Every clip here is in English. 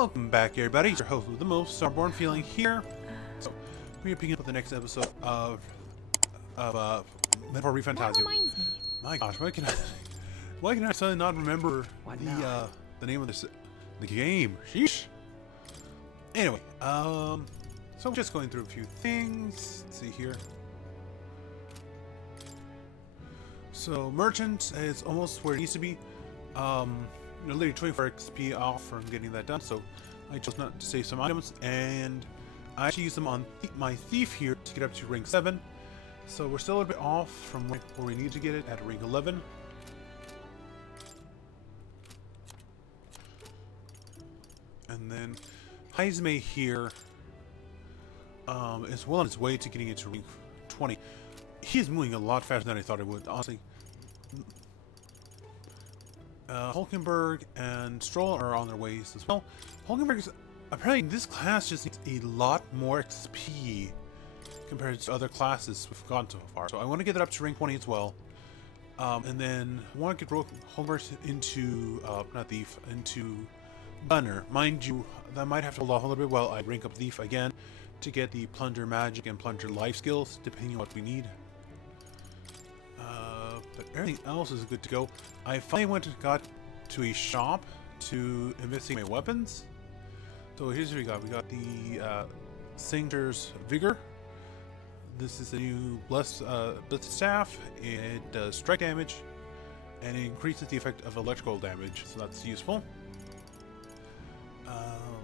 Welcome back, everybody. It's your host with the most, StarBornFeline here. So, we're picking up with the next episode of Refantazio. My gosh, why can I suddenly not remember the name of the game? Sheesh. Anyway, so I'm just going through a few things. Let's see here. So, merchant is almost where it needs to be. Literally 24 XP off from getting that done, so I chose not to save some items, and I actually used them on my thief here to get up to rank 7. So we're still a bit off from where we need to get it at rank 11. And then Heisme here is well on his way to getting it to rank 20. He's moving a lot faster than I thought it would, honestly. Hulkenberg and Stroll are on their ways as well. Hulkenberg is apparently this class just needs a lot more XP compared to other classes we've gotten so far. So I want to get it up to rank 20 as well. And then I want to get Hulkenberg into into Gunner. Mind you, that might have to hold off a little bit while I rank up Thief again to get the Plunger Magic and Plunger Life skills, depending on what we need. But everything else is good to go. I finally got to a shop to investigate my weapons. So here's what we got. We got the Singer's Vigor. This is a new Blessed Staff. It does strike damage and it increases the effect of electrical damage, so that's useful.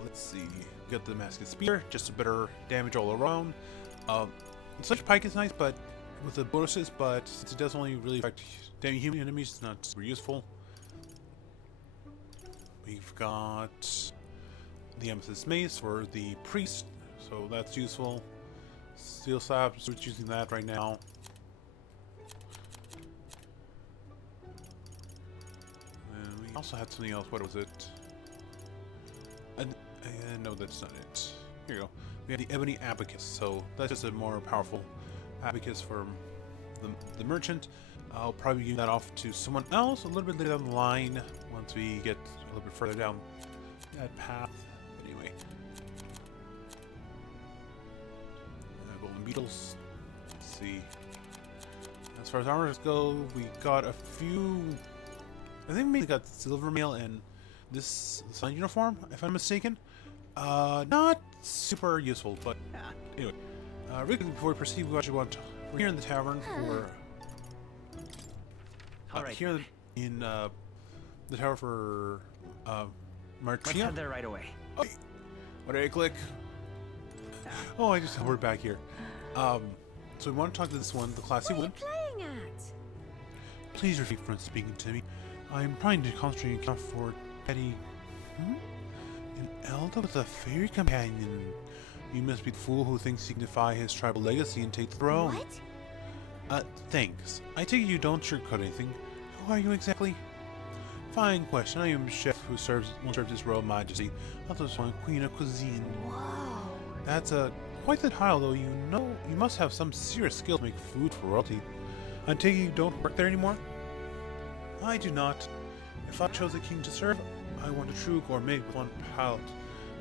Let's see. We got the Damascus Spear, just a better damage all around. Such Pike is nice, but with the bonuses, but since it does only really affect human enemies, it's not super useful. We've got the Amethyst Mace for the Priest, so that's useful. Steel Slab, so we're using that right now. And we also had something else. What was it? No, that's not it. Here you go. We have the Ebony Abacus, so that's just a more powerful abacus for the merchant. I'll probably give that off to someone else a little bit later down the line once we get a little bit further down that path. But anyway, golden beetles. Let's see. As far as armors go, we got a few. I think we mainly got silver mail and this sun uniform, if I'm mistaken. Not super useful, but anyway. Really, before we proceed, we actually we're here in the tavern for here in the tower for Marcia. Let's head there right away. Oh, what did I click? Oh, I just we're back here. So we want to talk to this one, the classy one. What are you playing at? Please refrain from speaking to me. I'm trying to concentrate and account for Teddy. An elder with a fairy companion. You must be the fool who thinks he can defy his tribal legacy and take the throne. What? Thanks. I take it you don't sugarcoat anything. Who are you exactly? Fine question. I am chef who serves his royal majesty, Atlus one queen of cuisine. Whoa. That's quite the title, though. You know, you must have some serious skill to make food for royalty. I take it you don't work there anymore? I do not. If I chose a king to serve, I want a true gourmet with one palate.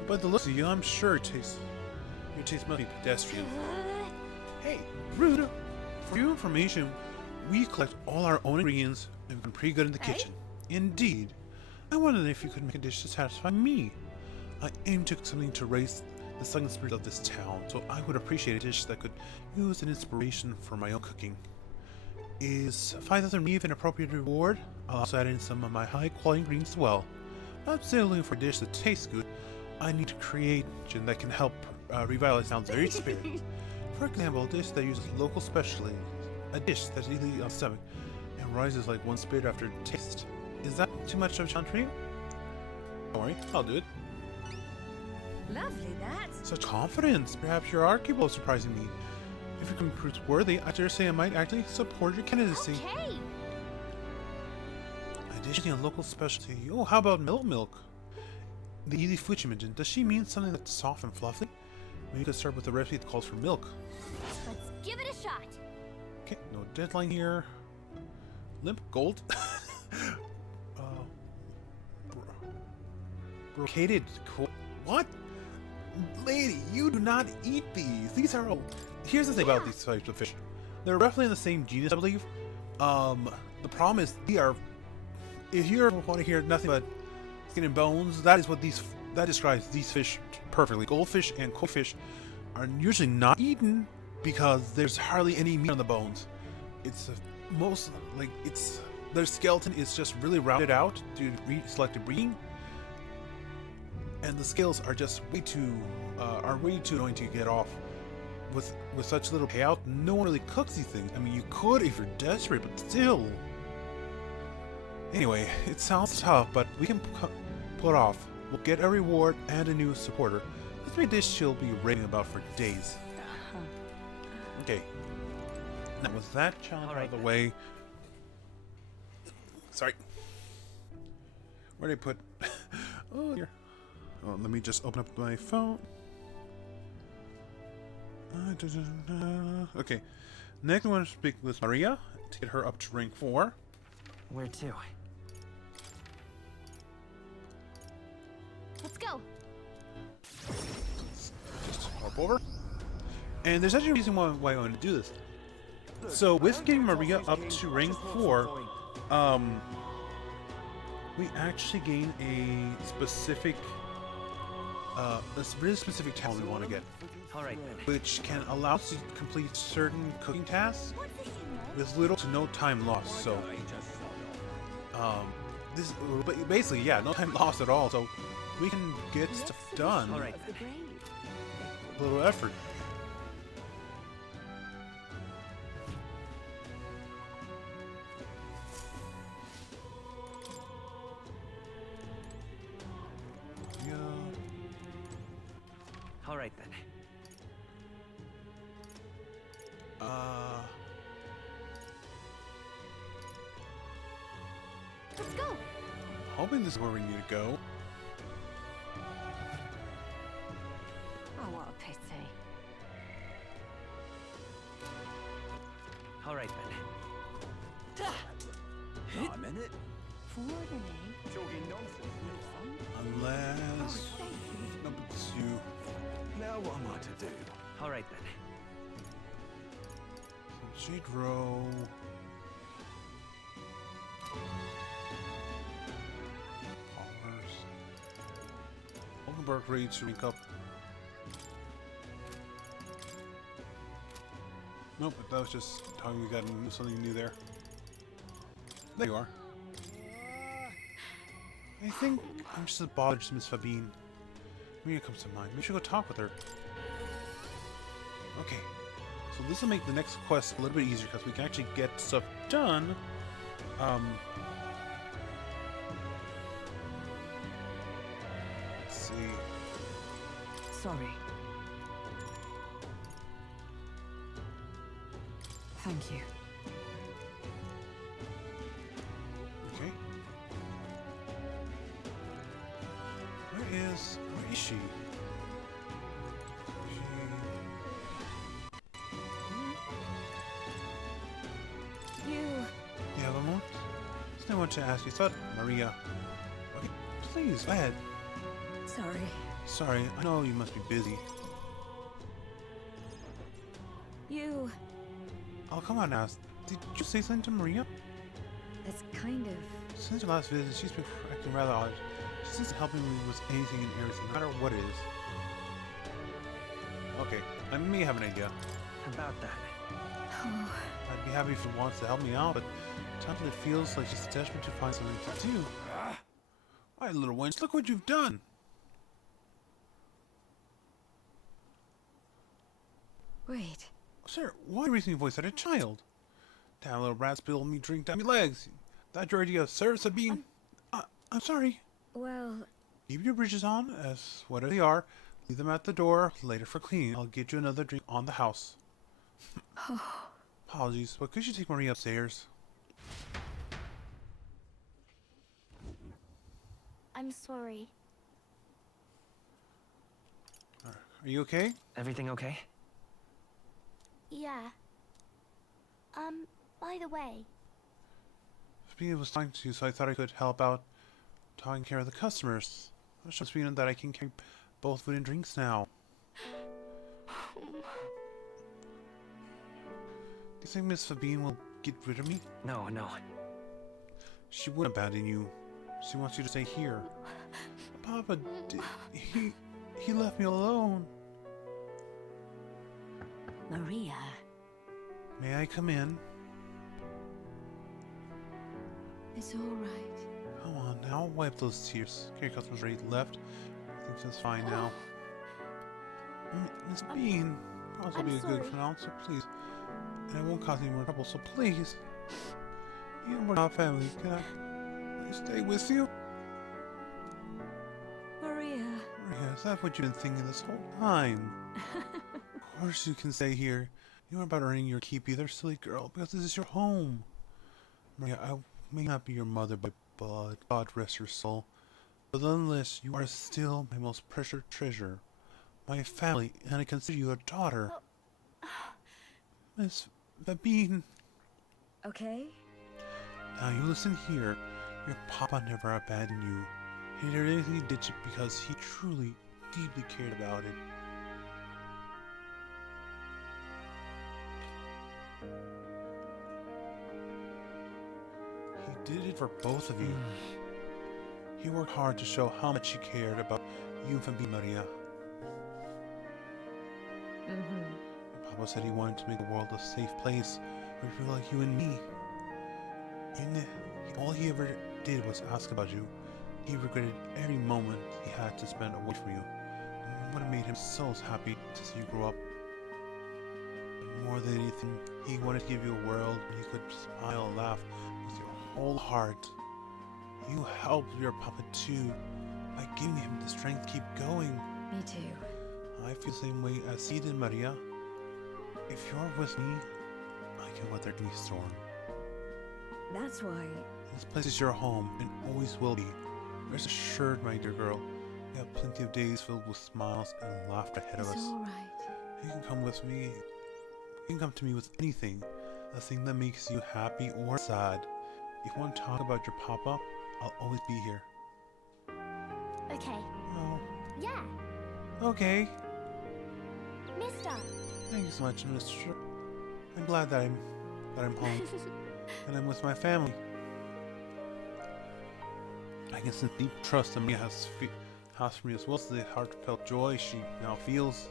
But the looks of you, I'm sure your taste must be pedestrian. Hey, rude! For your information, we collect all our own ingredients and we're pretty good in the kitchen. Indeed. I wondered if you could make a dish to satisfy me. I aim to cook something to raise the southern spirit of this town, so I would appreciate a dish that could use an inspiration for my own cooking. Is 5,000 reeve an appropriate reward? I'll also add in some of my high-quality ingredients as well. I'm still looking for a dish that tastes good. I need to create one that can help revitalize town's very spirit. For example, a dish that uses local specialty, a dish that's easily on the stomach and rises like one spirit after taste. Is that too much of a challenge for you? Don't worry, I'll do it. Lovely, that. Such confidence! Perhaps you are capable of surprising me. If you can prove worthy, I dare say I might actually support your candidacy. Okay. Additionally, a local specialty. Oh, how about milk? The easy Fuchimagen. Does she mean something that's soft and fluffy? Maybe you could start with a recipe that calls for milk. Let's give it a shot. Okay, no deadline here. Limp gold. Brocaded. What? Lady, you do not eat these. These are all... Here's the thing about these types of fish. They're roughly in the same genus, I believe. The problem is they are... If you ever want to hear nothing but skin and bones, that is what these... That describes these fish perfectly. Goldfish and koi fish are usually not eaten because there's hardly any meat on the bones. It's most... Like, it's... Their skeleton is just really rounded out due to selective breeding. And the scales are just way too annoying to get off. With such little payout, no one really cooks these things. I mean, you could if you're desperate, but still. Anyway, it sounds tough, but we can pull it off. We'll get a reward and a new supporter. This may dish she'll be raving about for days. Okay. Now with that challenge out of the way. Sorry. Where did I put? Oh, here. Oh, let me just open up my phone. Okay. Next, I want to speak with Maria to get her up to rank 4. Where to? Let's go. Just hop over. And there's actually a reason why I want to do this. So, with getting Maria up to rank 4, we actually gain a specific, really specific talent we want to get. Alright then. Which can allow us to complete certain cooking tasks with little to no time lost. So, this basically, yeah, no time lost at all. So we can get stuff done. Alright. A little effort. Yeah. Alright then. Let's go. Hoping this is where we need to go. Oh, what a pity. Alright then. I'm in it. Unless... No, but it's you. Now what am I to do? Alright then. Jade row. Polymers. Oldenburg ready to rank up. Nope, that was just telling me we got something new there. There you are. I think I'm just as bothered as Miss Fabine. Maria comes to mind. Maybe we should go talk with her. Okay. So this will make the next quest a little bit easier because we can actually get stuff done. Let's see. Sorry. Thank you. Okay. Where is she? Yeah, Lamont? There's no one to ask you. Thought Maria. Okay, please, go ahead. Sorry. Sorry, I know you must be busy. You... Oh, come on now. Did you say something to Maria? That's kind of... Since your last visit, she's been acting rather odd. She seems to helping me with anything and everything, no matter what it is. Okay, I may have an idea. About that. Oh, I'd be happy if she wants to help me out, but sometimes it feels like she's desperate to find something to do. Alright, little wench, look what you've done! wait. Sir, why raising your voice at a child? Damn little brat spilled me drink down my legs. That's your idea, sir, Sabine. I'm sorry. Well, Keep your bridges on, as whatever they are. Leave them at the door, later for cleaning. I'll get you another drink on the house. Apologies, but could you take Maria upstairs? I'm sorry. Are you okay? Everything okay? Yeah. By the way, Sabine was talking to you, so I thought I could help out taking care of the customers. It's just meaning that I can carry both food and drinks now. Do you think Miss Feline will get rid of me? No, no. She wouldn't abandon you. She wants you to stay here. Papa, he left me alone. Maria. May I come in? It's all right. Come on now, wipe those tears. Care customers already left. I think that's fine now. Miss Bean, promise I'll be sorry. good for now, so please. And I won't cause any more trouble, so please. You know we're not family. Can I stay with you? Maria. Maria, is that what you've been thinking this whole time? Of course you can stay here. You aren't about earning your keep either, silly girl, because this is your home. Maria, I may not be your mother by blood, God rest your soul, but nonetheless, you are still my most precious treasure, my family, and I consider you a daughter. Miss Babine. Okay? Now you listen here. Your papa never abandoned you. He did everything he did because he truly, deeply cared about it. He did it for both of you. He worked hard to show how much he cared about you and Babine, Maria. Papa said he wanted to make the world a safe place for people like you and me. All he ever did was ask about you. He regretted every moment he had to spend away from you. What made him so happy to see you grow up. More than anything, he wanted to give you a world where you could smile and laugh with your whole heart. You helped your papa too by giving him the strength to keep going. Me too. I feel the same way as he did, Maria. If you're with me, I can weather any storm. That's why. This place is your home and always will be. Rest assured, my dear girl, we have plenty of days filled with smiles and laughter ahead of It's us. all right. You can come with me. You can come to me with anything, a thing that makes you happy or sad. If you want to talk about your papa, I'll always be here. Okay. Oh, Yeah. okay. Mister. Thank you so much, Mister. I'm glad that I'm home and I'm with my family. I can sense deep trust that Mia has for me as well as the heartfelt joy she now feels.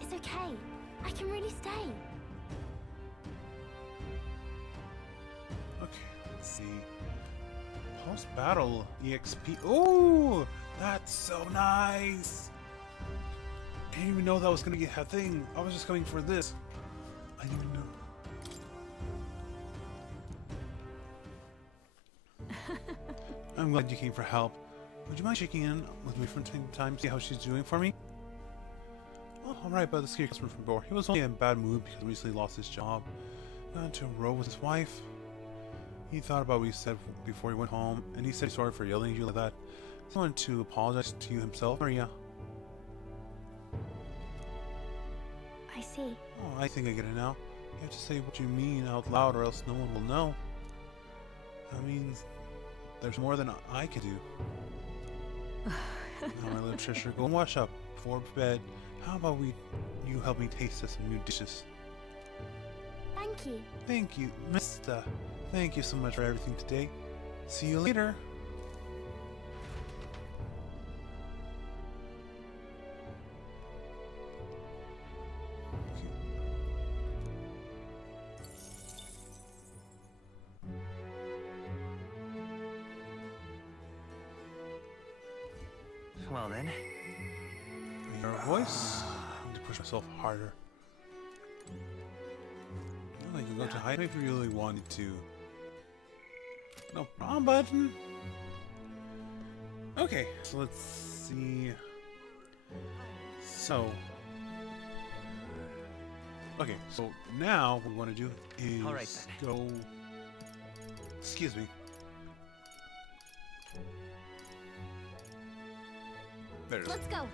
It's okay. I can really stay. Okay, let's see. Post-battle EXP. Oh, that's so nice. I didn't even know that was gonna get a thing. I was just coming for this. I didn't even know. I'm glad you came for help. Would you mind checking in with me from time to time, see how she's doing for me? Oh, alright, but the scary customer from before. He was only in a bad mood because he recently lost his job. Got into a row with his wife. He thought about what he said before he went home, and he said sorry for yelling at you like that. He wanted to apologize to you himself, Maria. I see. Oh, I think I get it now. You have to say what you mean out loud or else no one will know. That means there's more than I can do. Now, my little treasure, go and wash up before bed. How about you help me taste some new dishes? Thank you. Thank you, Mister. Thank you so much for everything today. See you later. Well then. Your voice? I need to push myself harder. I can go to hide if you really wanted to. No problem, button. Okay, so let's see. So. Okay, so now what we want to do is All right, go. Excuse me. There's. Let's go.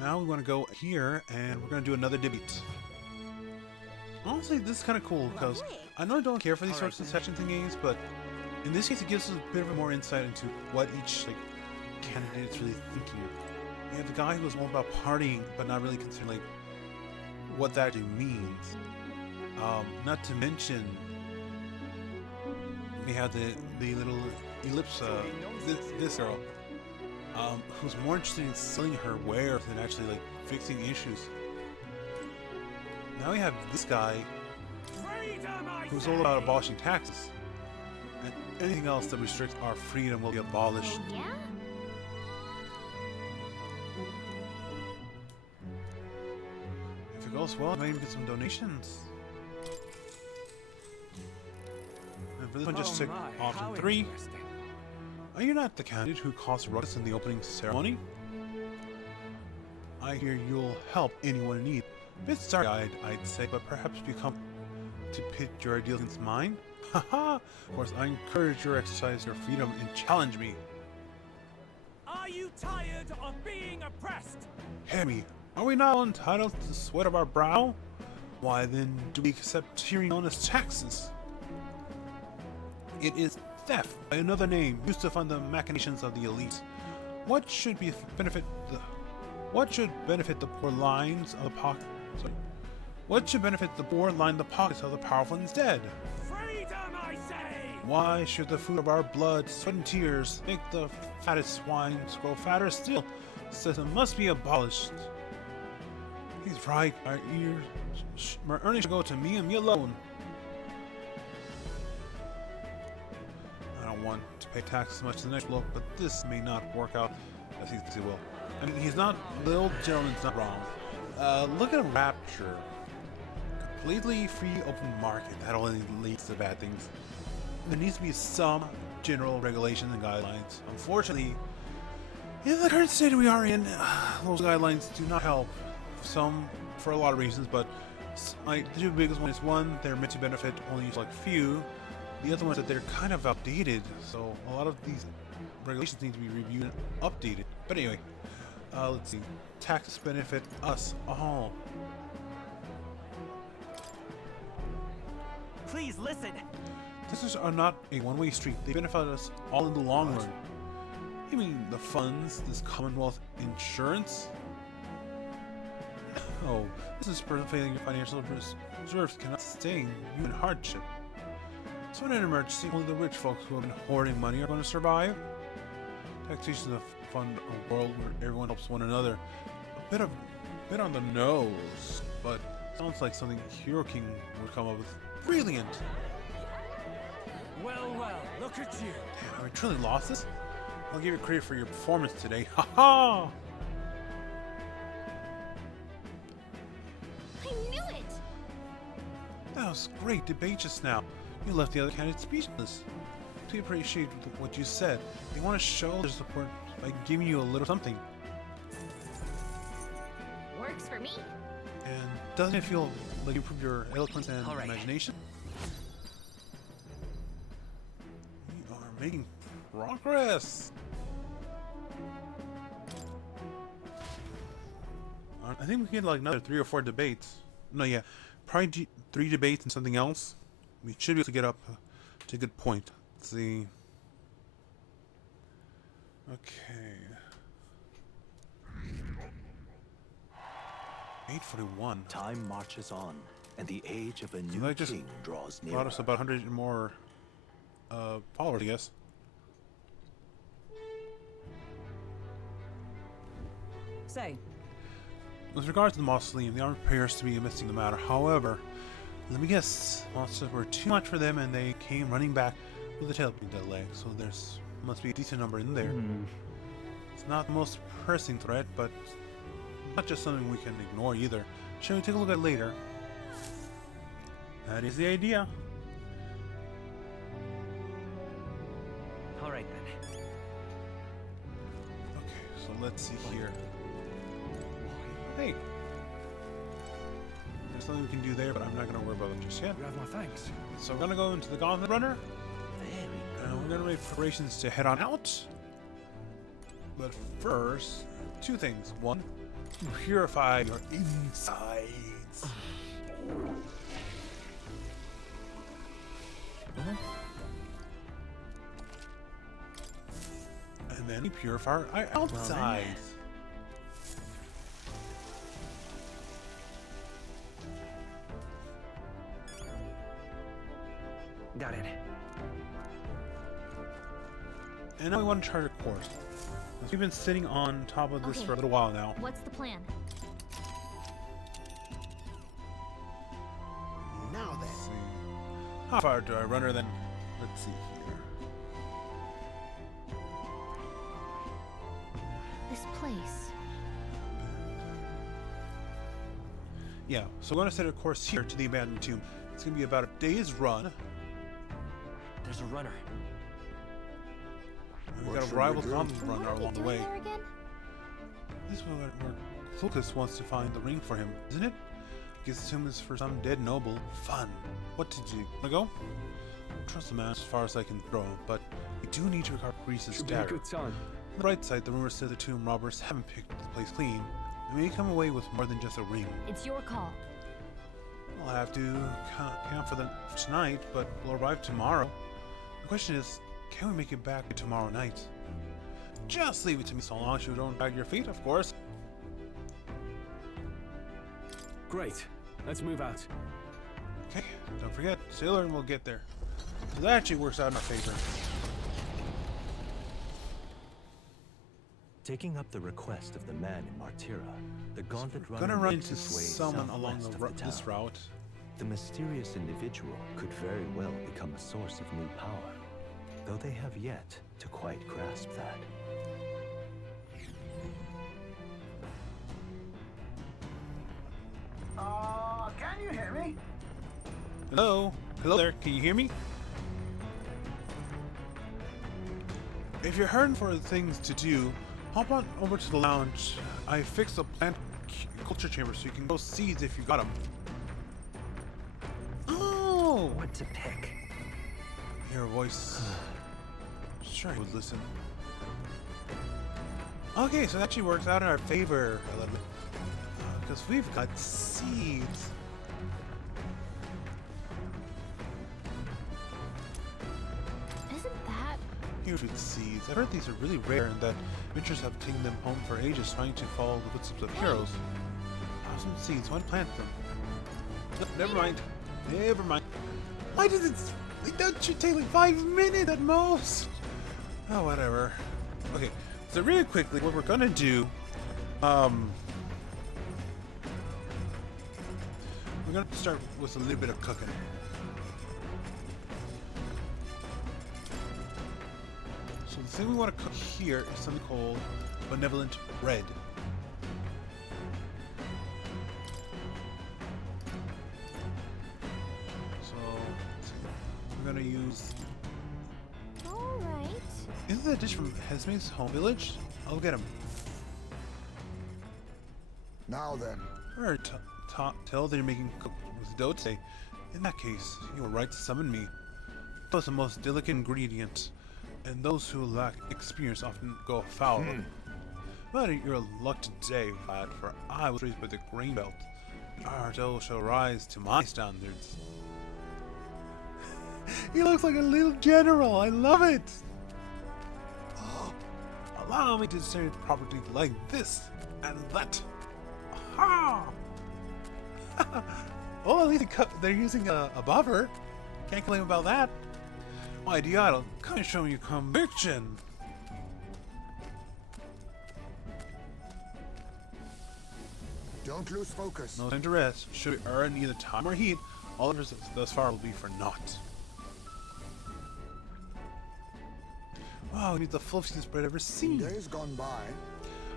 Now we want to go here, and we're going to do another debate. Honestly, this is kind of cool, because I know I don't care for these sorts of session games, but In this case, it gives us a bit of a more insight into what each candidate is really thinking. We have the guy who was all about partying, but not really considering what that actually means. Not to mention, we have the little ellipse, this girl, who's more interested in selling her wares than actually fixing issues. Now we have this guy who's all about abolishing taxes, and anything else that restricts our freedom will be abolished. Yeah? If it goes well, I might even get some donations. And for this one, just tick option 3. Are you not the candidate who caused ruckus in the opening ceremony? I hear you'll help anyone in need. A bit starry-eyed, I'd say, but perhaps you come to pit your ideals against mine? Haha! Of course, I encourage your exercise your freedom and challenge me. Are you tired of being oppressed? Hear me. Are we not entitled to the sweat of our brow? Why then do we accept tyranny known as taxes? It is theft by another name used to fund the machinations of the elite. What should benefit the poor lines of the pocket? Sorry. What should benefit the poor line the pockets of the powerful instead? Freedom, I say! Why should the food of our blood, sweat, and tears make the fattest swines grow fatter still? System must be abolished. He's right. My earnings should go to me and me alone. I don't want to pay taxes much to the next bloke, but this may not work out as he thinks it will. I mean, he's not. The old gentleman's not wrong. Look at Rapture. Completely free open market. That only leads to bad things. There needs to be some general regulations and guidelines. Unfortunately, in the current state we are in, those guidelines do not help. Some for a lot of reasons, but the two biggest ones is one, they're meant to benefit only few. The other one is that they're kind of outdated, so a lot of these regulations need to be reviewed and updated. But anyway, let's see. Taxes benefit us all. Please listen. Taxes are not a one-way street. They benefit us all in the long run. You mean the funds, this Commonwealth insurance? No, this is failing your financial reserves cannot sustain you in hardship. So in an emergency, only the rich folks who have been hoarding money are going to survive. Taxation is a fund a world where everyone helps one another. A bit on the nose, but sounds like something Hero King would come up with. Brilliant! Well, well, look at you. Damn, have we truly lost this? I'll give you credit for your performance today. Ha ha! I knew it! That was great debate just now. You left the other candidates speechless. We appreciate what you said. They want to show their support by giving you a little something. Works for me. And doesn't it feel like you improved your eloquence and imagination? We are making progress. I think we can get another 3 or 4 debates. No, yeah, probably 3 debates and something else. We should be able to get up to a good point. Let's see. Okay. 841. Time marches on, and the age of a new That just king draws near. brought us about 100 more followers, I guess. Say, With regards to the mausoleum, the army appears to be missing the matter. However, let me guess, monsters were too much for them and they came running back with a tail between their legs, so there's must be a decent number in there. It's not the most pressing threat, but not just something we can ignore either. Shall we take a look at it later? That is the idea. All right then. Okay, so let's see here. Hey! There's something we can do there, but I'm not going to worry about it just yet. You have my thanks. So we're going to go into the Gauntlet Runner. And we're going to make preparations to head on out. But first, 2 things. 1, purify your insides. then we purify our outside. Got it. And now we want to charge a course. We've been sitting on top of this Okay. for a little while now. What's the plan? Now then. Let's see. How far do I run her then? Let's see here. This place. Yeah, so we're going to set a course here to the abandoned tomb. It's going to be about a day's run. There's a runner. And we've What got a should rival we do? zombie What runner are we along the doing way. there again? This is where Lucas wants to find the ring for him, isn't it? Guess the tomb is for some dead noble. Fun. What to do? Wanna go? Trust the man as far as I can throw, but we do need to recover Grease's Should be a dagger. good time. On the bright side, the rumors say the tomb robbers haven't picked the place clean. They may come away with more than just a ring. It's your call. I'll have to camp for them tonight, but we'll arrive tomorrow. The question is, can we make it back tomorrow night? Just leave it to me so long as you don't drag your feet, of course. Great. Let's move out. Okay, don't forget, sailor and we'll get there. So that actually works out in our favor. Taking up the request of the man in Martyra, the gauntlet We're runner gonna run makes into its way someone along southwest the of the this town. route. The mysterious individual could very well become a source of new power, though they have yet to quite grasp that. Can you hear me? Hello? Hello there, can you hear me? If you're hurting for things to do, hop on over to the lounge. I fixed a plant culture chamber so you can grow seeds if you got them. Oh! What to pick? Your voice. Sure, he would listen. Okay, so that actually works out in our favor a little bit. Because we've got seeds. Isn't that? Human seeds. I've heard these are really rare and that adventurers have taken them home for ages trying to follow the footsteps of heroes. Awesome seeds. Why plant them? Never mind. Never mind. Why does it... That should take like 5 minutes at most. Oh, whatever. Okay, so really quickly, what we're gonna do... we're gonna start with a little bit of cooking. So the thing we want to cook here is something called benevolent bread. So we're gonna use. All right. Isn't that a dish from Hesme's home village? I'll get him. Now then. Or tell that you're making cook with dough today. In that case, you were right to summon me. Dough is the most delicate ingredient, and those who lack experience often go foul. But you're in luck today, lad, for I was raised by the grain belt. Our dough shall rise to my standards. He looks like a little general. I love it. Allow me to say property like this and that. Aha! Well, at least they're using a buffer. Can't complain about that. My idiotic, come and show me your conviction. Don't lose focus. No time to rest. Should we earn either time or heat, all of us thus far will be for naught. Wow, we need the fluffiest bread I've ever seen. Days gone by.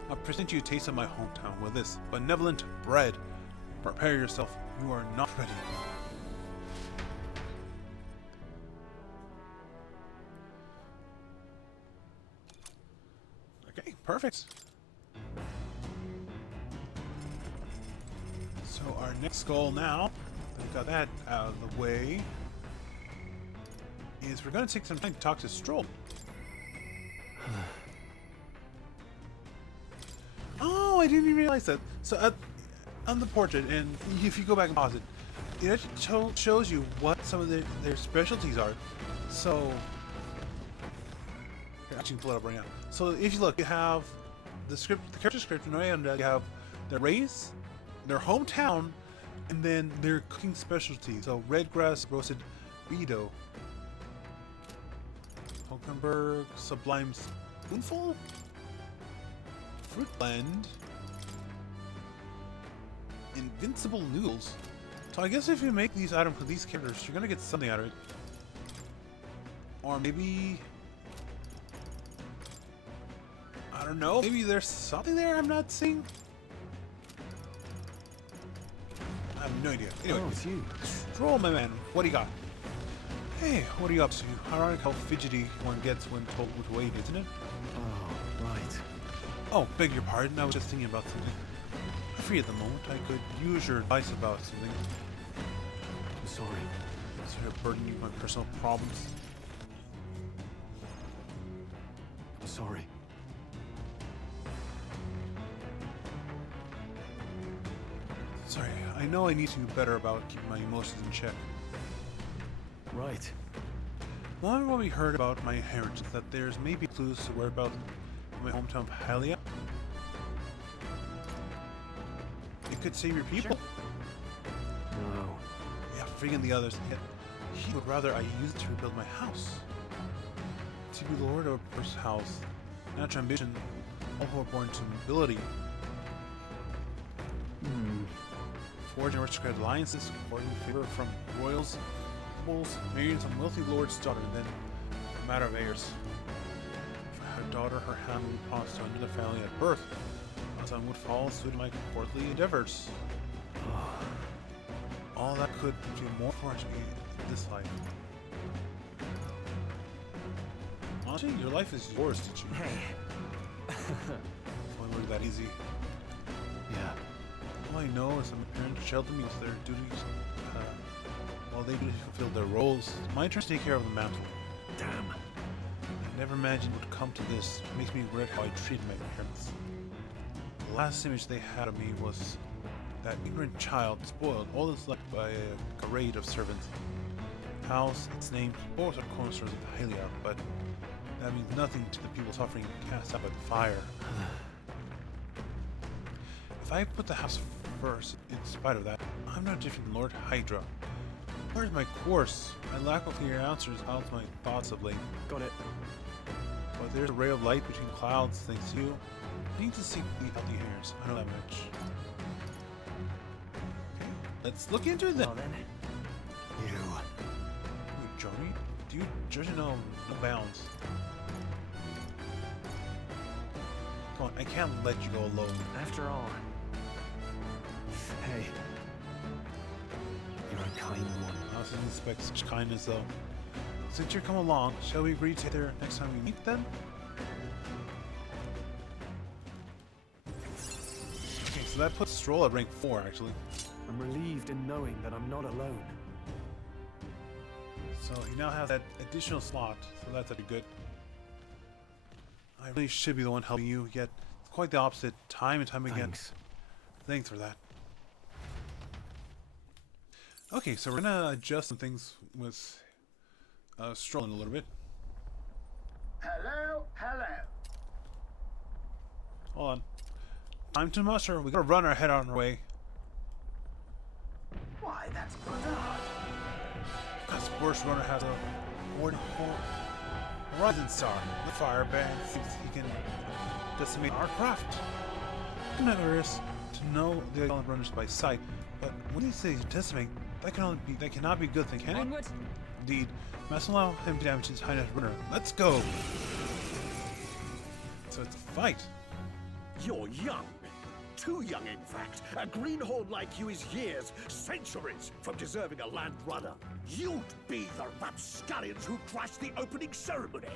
I'll present you a taste of my hometown with this benevolent bread. Prepare yourself, you are not ready. Okay, perfect. So our next goal now, that we got that out of the way, is we're going to take some time to talk to Stroll. Oh, I didn't even realize that. So on the portrait, and if you go back and pause it, it actually shows you what some of their specialties are. So actually pull it up right now. So if you look, you have the character description, right? And you have their race, their hometown, and then their cooking specialty. So red grass roasted beedo, Hulkenberg sublime spoonful, fruit blend, invincible noodles. So I guess if you make these items for these characters, you're gonna get something out of it. Or maybe, I don't know, maybe there's something there I'm not seeing. I have no idea. Anyway, Oh, it's you. Stroll, my man. What do you got? Hey, what are you up to? Ironic how fidgety one gets when told which way, isn't it? Oh, right. Oh, beg your pardon. I was just thinking about something. I'm free at the moment. I could use your advice about something. I'm sorry. Sorry to burden you with my personal problems. I'm sorry. Sorry, I know I need to be better about keeping my emotions in check. Right. Remember when we heard about my inheritance, that there's maybe clues to whereabouts in my hometown of Hylia? It could save your people. No. Yeah, freaking the others. Yet he would rather I use it to rebuild my house. To be lord of a person's house. Natural ambition. All who are born to nobility. Forging aristocratic alliances, courting favor from royals, nobles, marrying some wealthy lord's daughter, and then a matter of heirs. If I had a daughter, her hand would be promised to another family at birth. My son would follow suit in my courtly endeavors. All that could be more important to me in this life. Honestly, your life is yours, did you? Hey. If only were that easy. Yeah. All I know is that my parents shelter me with their duties while they dutifully fulfill their roles. It's my turn to take care of the mantle. Damn. I never imagined it would come to this. It makes me regret how I treated my parents. The last image they had of me was that ignorant child spoiled all his life by a parade of servants. House, its name, both are cornerstones of Hylia, but that means nothing to the people suffering cast out by the fire. If I put the house first, in spite of that, I'm no different than Lord Hydra. Where's my course? My lack of clear answers out my thoughts of late. Got it. But there's a ray of light between clouds, thanks to you. I need to seek out the hairs. I know that much. Okay, let's look into them. Well then. You, Johnny? Do you judge no bounds? Come on, I can't let you go alone. After all. Hey. You're a kind one. I also didn't expect such kindness, though. Since you're come along, shall we agree to there next time we meet, then? Okay, so that puts Stroll at rank 4, actually. I'm relieved in knowing that I'm not alone. So he now has that additional slot, so that's actually good. I really should be the one helping you, yet it's quite the opposite, time and time again. Thanks. Thanks for that. Okay, so we're gonna adjust some things with strolling a little bit. Hello, hello. Hold on. Time to muster. We gotta run our head on our way. Why, that's Goddard. Because Burst Runner has a Horizon Star. The fire band thinks he can decimate our craft. Never is to know the island runners by sight, but when he says decimate, that cannot be a good thing, can it? Onward. Indeed. Must allow him to damage his highness runner. Let's go! So it's a fight. You're young. Too young, in fact. A greenhorn like you is years, centuries from deserving a land runner. You'd be the rapscallions who crashed the opening ceremony.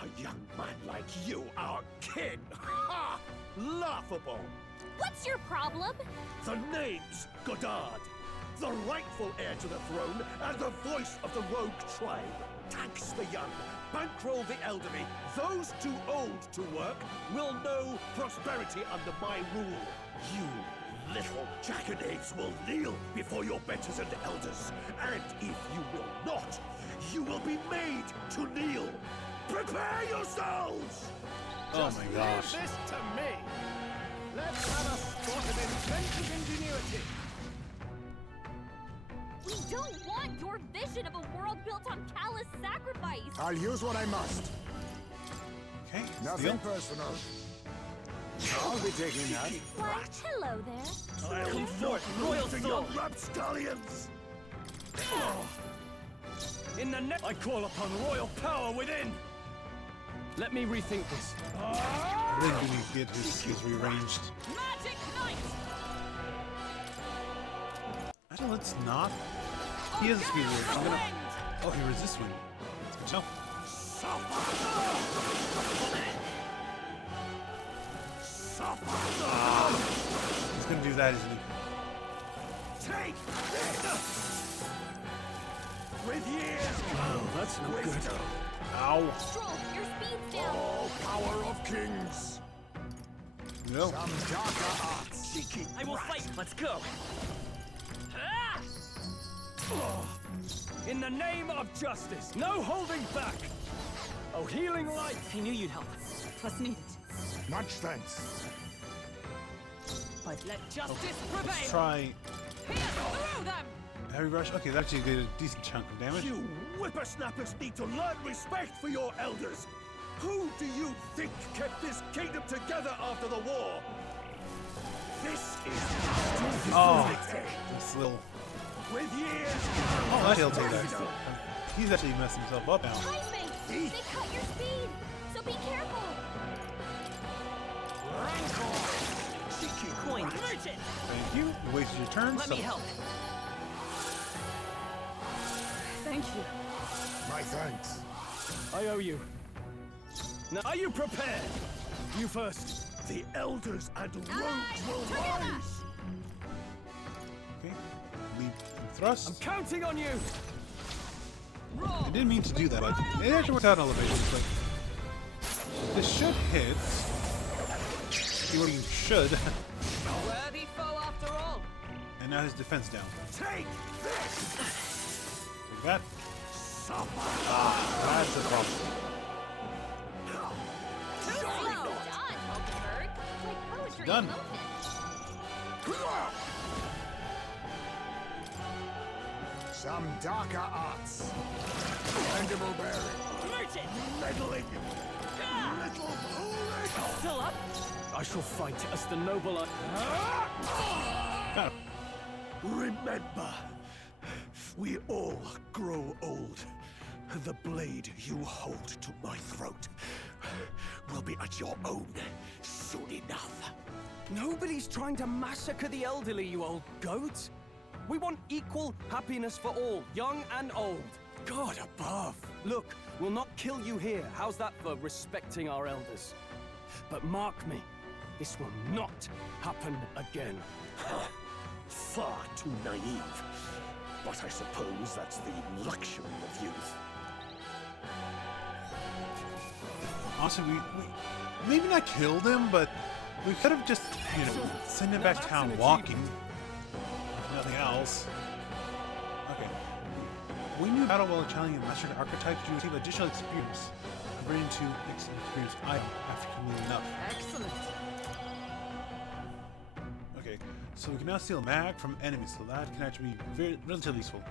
A young man like you, our king. Ha! Laughable. What's your problem? The name's Goddard. The rightful heir to the throne and the voice of the rogue tribe. Tax the young, bankroll the elderly. Those too old to work will know prosperity under my rule. You little jackanapes will kneel before your betters and elders. And if you will not, you will be made to kneel. Prepare yourselves! Oh my gosh. Leave this to me. Let's have a sport of inventive ingenuity. We don't want your vision of a world built on callous sacrifice. I'll use what I must. Okay, Nothing deal. personal. I'll be taking that. Why, hello there. I'll not royal to your rapscallions! In the I call upon royal power within. Let me rethink this. I think we need to get his skills rearranged. Magic Knight! Actually, let's not. He has a speed reaction. I'm gonna... Oh, he resists wind. Good job. He's gonna do that, isn't he? Take this! With years Oh, that's not good. wisdom, Ow. Stroll, your speed's down. all power of kings. No. Some darker arts. Seeking I will fight. Let's go. In the name of justice, no holding back. Oh, healing light. I knew you'd help. Was needed. Much thanks. But Let justice Let's prevail. try Pierce through them! heavy rush. Okay, that actually did a decent chunk of damage. You whippersnappers need to learn respect for your elders. Who do you think kept this kingdom together after the war? This is Oh, this little. with years. Oh, actually, I'll take that. He's actually messed himself up now. Timing! They cut your speed, so be careful! coin. Merchant. Thank you. You wasted your turn. Let me help. Thank you. My thanks. I owe you. Now, are you prepared? You first. The elders and rogues Allies, will together! rise. Okay. Lead and thrust. I'm counting on you. I didn't mean to do that. It actually worked out on elevation. It's like, this should hit. You should. Worthy foe after all. And now his defense down. Take this. Take that. That's the problem. Too slow! Done, Hulkenberg. Like poetry Done. in motion. Some darker arts. Mandible bearing. Merchant. Meddling. Little hooligan. Still up? I shall fight as the noble I... Got him. Remember, we all grow old. The blade you hold to my throat will be at your own soon enough. Nobody's trying to massacre the elderly, you old goats. We want equal happiness for all, young and old. God above. Look, we'll not kill you here. How's that for respecting our elders? But mark me, this will not happen again. Far too naive. But I suppose that's the luxury of youth. Honestly, we maybe not killed him, but we could have just, you know, sent him back to town walking. If nothing else. Okay. When you battle while challenging a mastered archetype, you receive additional experience. Bring to experience item after completing enough. Excellent. Okay, so we can now steal mag from enemies, so that can actually be very relatively useful.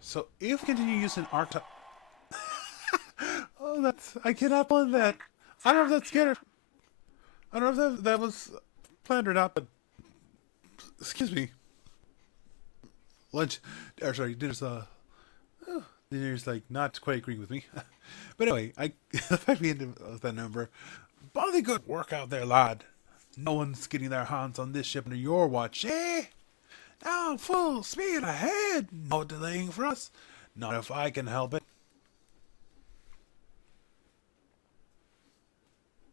So if we continue using archetype. Oh, I cannot believe that. I don't know if that's scared. I don't know if that was planned or not, but excuse me. Dinner's like not quite agreeing with me. But anyway, the fact we ended with that number. Bloody good work out there, lad. No one's getting their hands on this ship under your watch, eh? Now full speed ahead. No delaying for us. Not if I can help it.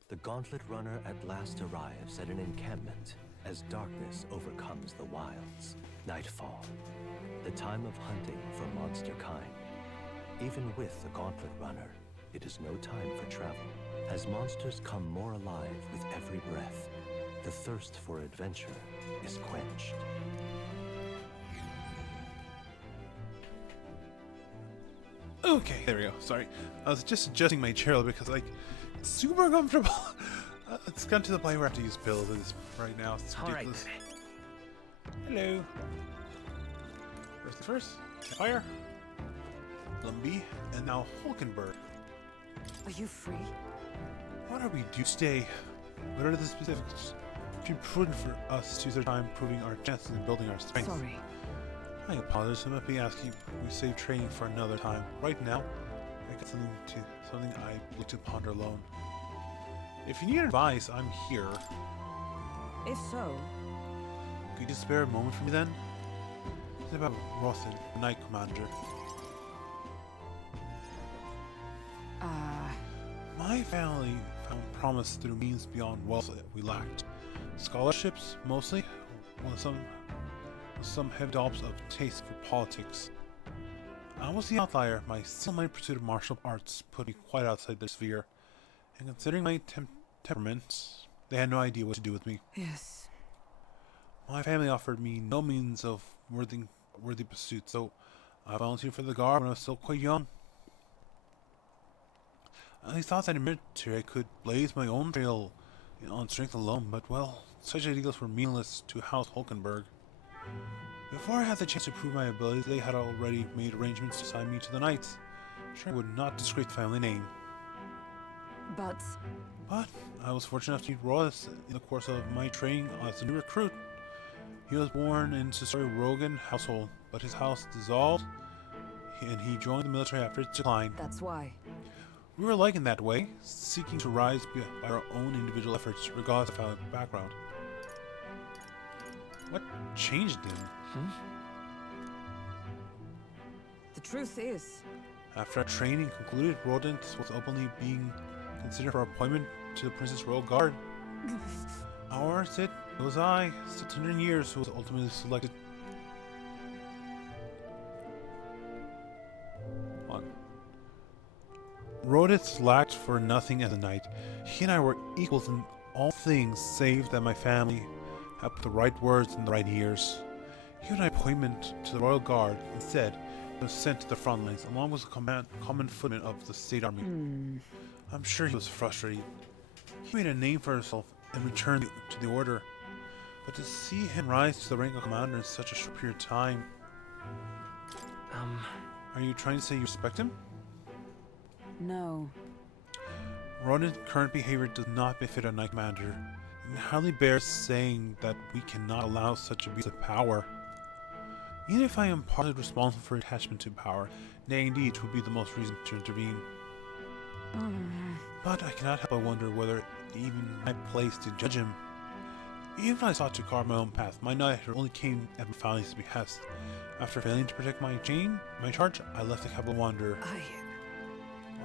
The Gauntlet Runner at last arrives at an encampment as darkness overcomes the wilds. Nightfall, the time of hunting for monster kind. Even with the Gauntlet Runner, it is no time for travel. As monsters come more alive with every breath, the thirst for adventure is quenched. Okay, there we go. Sorry. I was just adjusting my chair because, like, it's super comfortable. It's gotten to the point where I have to use pillows right now. It's ridiculous. Hello. First, Fire, Lumbee, and now Hulkenberg. Are you free? What are we due today? What are the specifics? It would be prudent for us to use our time proving our chances and building our strength. Sorry. I apologize. I might be asking if we save training for another time. Right now, I got something I need to ponder alone. If you need advice, I'm here. If so, Could you spare a moment for me then? It's about Rothan, the Knight Commander. My family found promise through means beyond wealth that we lacked. Scholarships, mostly, with some heavy dollops of taste for politics. I was the outlier. My single-minded pursuit of martial arts put me quite outside their sphere, and considering my temperament, they had no idea what to do with me. yes. My family offered me no means of worthy pursuit, so I volunteered for the Guard when I was still quite young. I thought that in military I could blaze my own trail on strength alone, but well, such ideals were meaningless to House Hulkenberg. Before I had the chance to prove my abilities, they had already made arrangements to assign me to the Knights. Sure, I would not disgrace the family name. But But I was fortunate enough to meet Royce in the course of my training as a new recruit. He was born into a Rogan household, but his house dissolved, and he joined the military after its decline. that's why. We were alike in that way, seeking to rise by our own individual efforts, regardless of our background. What changed him? The truth is, After our training concluded, Rodent was openly being considered for appointment to the Princess Royal Guard. It was I, 600 years, who was ultimately selected. Rodent lacked for nothing as a knight. He and I were equals in all things, save that my family had put the right words in the right ears. He had an appointment to the Royal Guard. Instead, he was sent to the front lines, along with the common footman of the state army. I'm sure he was frustrated. He made a name for himself and returned to the order. But to see him rise to the rank of commander in such a short period of time... Are you trying to say you respect him? no. Rodent's current behavior does not befit a knight commander. It hardly bears saying that we cannot allow such abuse of power. Even if I am partly responsible for attachment to power, nay indeed would be the most reason to intervene. But I cannot help but wonder whether it even my place to judge him. Even if I sought to carve my own path, my knighthood only came at my family's behest. After failing to protect my charge, I left the capital wander.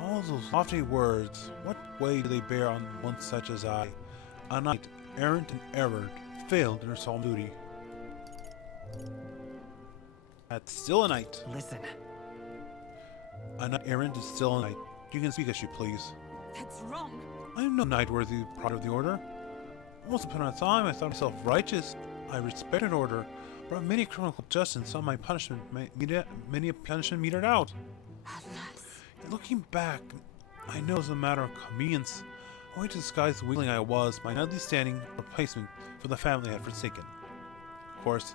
All those lofty words, what weight do they bear on one such as I, a knight, errant and errant, failed in her solemn duty? That's still a knight. Listen. A knight errant is still a knight. You can speak as you please. That's wrong. I am no knight worthy proud of the order. Once upon a time, I thought myself righteous. I respected order, brought many criminal justice, and saw my punishment many a punishment meted out. Looking back, I know it's a matter of convenience. Only to disguise the weakling I was, my knightly standing replacement for the family I had forsaken. Of course,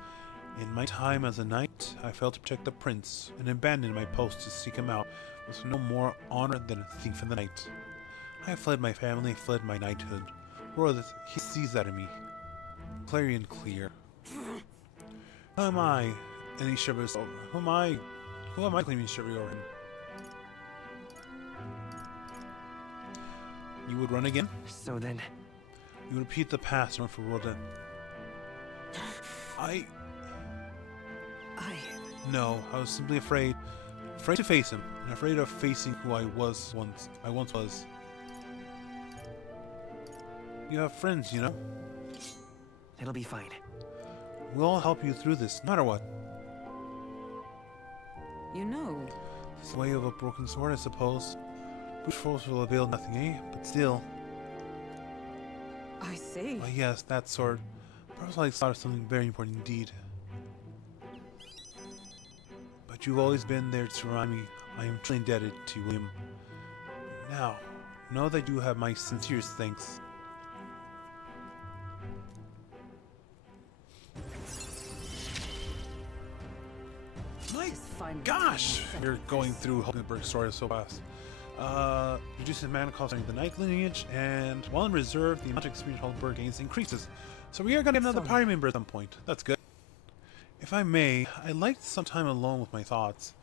in my time as a knight, I failed to protect the prince and abandoned my post to seek him out with no more honor than a thief in the night. I fled my family, fled my knighthood. Royal, he sees that in me. Clarion clear. Who am I? And he shivers. Who am I claiming chivalry over him? You would run again? So then... You would repeat the past and run for Rodan. No, I was simply afraid. Afraid to face him, and afraid of facing who I once was. You have friends, you know? It'll be fine. We'll all help you through this, no matter what. You know. It's the way of a broken sword, I suppose. Brute force will avail nothing, eh? But still. I see. Why, yes, that sword. Perhaps I thought of something very important indeed. But but you've always been there to remind me I am truly indebted to you, William. Now, know that you have my sincerest thanks. My gosh! You're going through Hulkenberg's story so fast. Reduces mana cost during the Night lineage, and while in reserve, the amount of experience Hulkenberg gains increases. So we are going to get another party member at some point. That's good. If I may, I liked some time alone with my thoughts.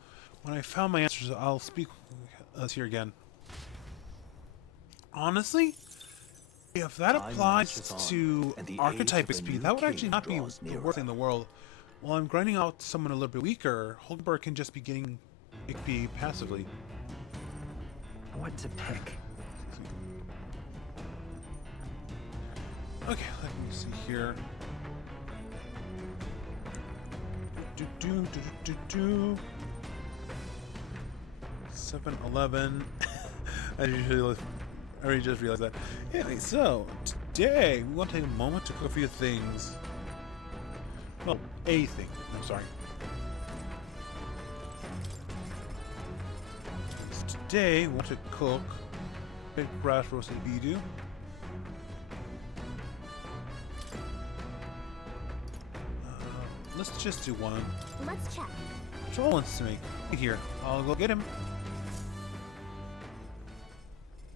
When I found my answers, I'll speak with us here again. Honestly, if that applies to archetype XP, that would actually not be the worst thing in the world. While I'm grinding out someone a little bit weaker, Hulkenberg can just be getting XP passively. What to pick? Okay, let me see here. 7-11. I already just realized that. Anyway, so today we want to take a moment to cook a few things. Well, a thing. I'm sorry. So today we want to cook big grass roasted beedu. Let's just do one. Let's check. Joel wants to make. Here, I'll go get him.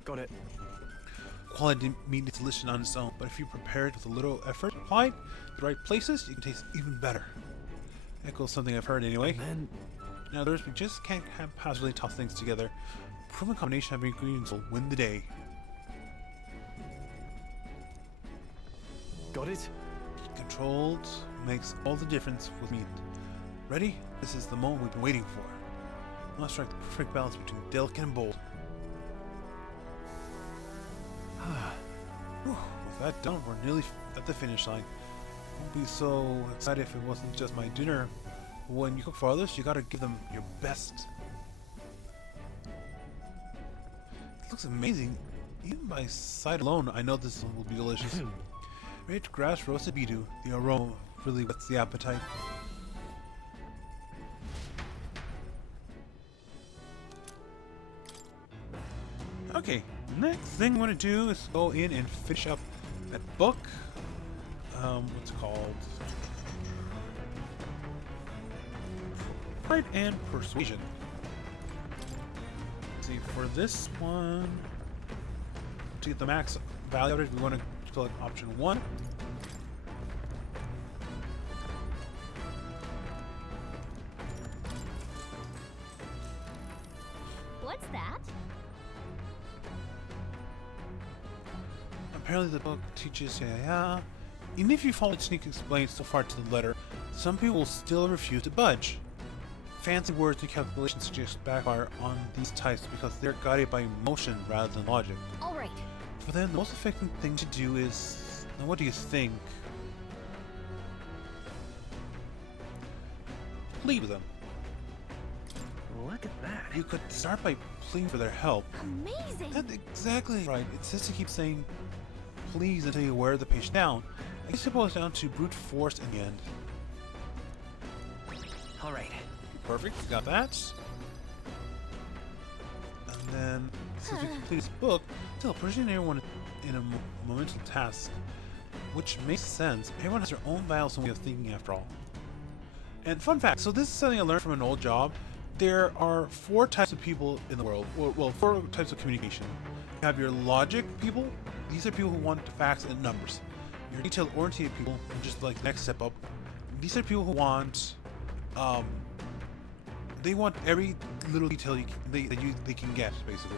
Got it. Quality meat is delicious on its own, but if you prepare it with a little effort applied to the right places, you can taste even better. Echoes something I've heard anyway. Now we just can't haphazardly toss things together. Proven combination of ingredients will win the day. Got it? Controlled makes all the difference with meat. Ready? This is the moment we've been waiting for. Must strike the perfect balance between delicate and bold. With that done, we're nearly at the finish line. Won't be so excited if it wasn't just my dinner. When you cook for others, you gotta give them your best. It looks amazing. Even by sight alone, I know this will be delicious. Rich grass roasted beedu. The aroma really whets the appetite. Okay, next thing I want to do is go in and finish up that book. What's it called? Pride and Persuasion. Let's see, for this one, to get the max value of it, we want to select option 1. What's that? Apparently the book teaches even if you follow its sneak explains so far to the letter, some people will still refuse to budge. Fancy words and calculations suggest backfire on these types because they're guided by emotion rather than logic. Alright. For them, the most effective thing to do is... Now what do you think? Plead with them. Look at that. You could start by pleading for their help. Amazing! That's exactly right. It's just to keep saying please until you wear the page down. I guess it boils down to brute force in the end. Alright. Perfect, you got that. And then, since you complete this book, still pushing everyone in a monumental task, which makes sense. Everyone has their own values and way of thinking after all. And fun fact, so this is something I learned from an old job. There are 4 types of people in the world. Well, 4 types of communication. You have your logic people. These are people who want facts and numbers. Your detail-oriented people, and just like the next step up. These are people who want, they want every little detail they can get, basically.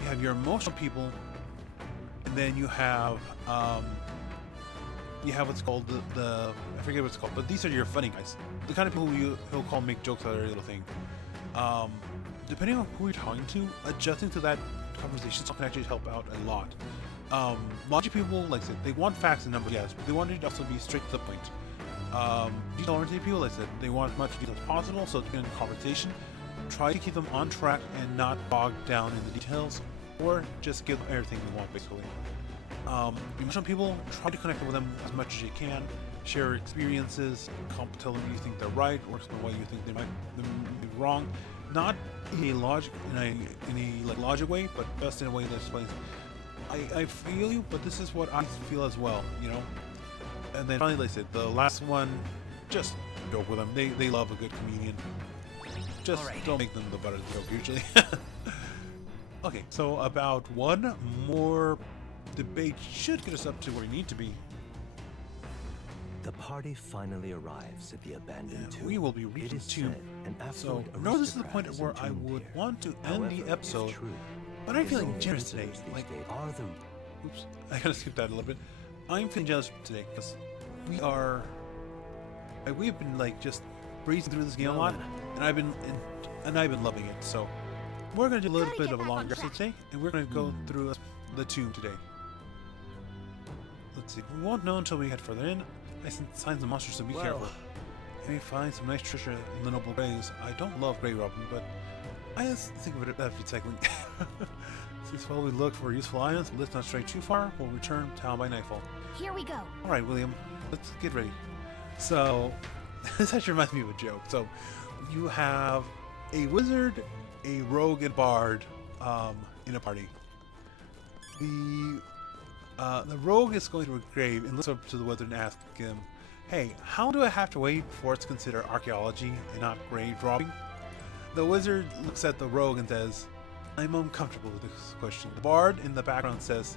You have your emotional people, and then you have what's called the I forget what it's called, but these are your funny guys. The kind of people who'll call make jokes out of every little thing. Depending on who you're talking to, adjusting to that conversation can actually help out a lot. Logic people, like I said, they want facts and numbers, yes, but they want it to also be straight to the point. Detail-oriented people, like I said, they want as much detail as possible, so during the conversation, try to keep them on track and not bogged down in the details, or just give them everything they want, basically. Emotional people, try to connect with them as much as you can. share experiences, tell them you think they're right, or explain why you think they might be wrong. Not in a logic, in a like logic way, but just in a way that explains. I feel you, but this is what I feel as well, you know. And then finally, like I said, the last one, just joke with them. They love a good comedian. Just don't make them the butt of the joke usually. Okay, so about one more debate should get us up to where we need to be. The party finally arrives at the abandoned tomb. We will be It reaching is tomb. said an So, affluent no, this is the aristocrat point is where I entombed would here. want to end However, the if episode, true, but I'm his feeling only generous today. visitors these Like, days are the oops, I gotta skip that a little bit. I'm feeling jealous today because we've been like just breezing through this game a lot, and I've been loving it. So we're gonna do a little bit of a longer episode today, and we're gonna go through the tomb today. Let's see. We won't know until we head further in. I see signs of monsters, so be careful. You may find some nice treasure in the noble graves. I don't love grave robbing, but I just think of it as recycling. Since while we look for useful items, let's not stray too far. We'll return to town by nightfall. Here we go. All right, William, let's get ready. So, this actually reminds me of a joke. So, you have a wizard, a rogue, and bard in a party. The rogue is going to a grave and looks up to the wizard and asks him, "Hey, how do I have to wait before it's considered archaeology and not grave robbing?" The wizard looks at the rogue and says, "I'm uncomfortable with this question." The bard in the background says,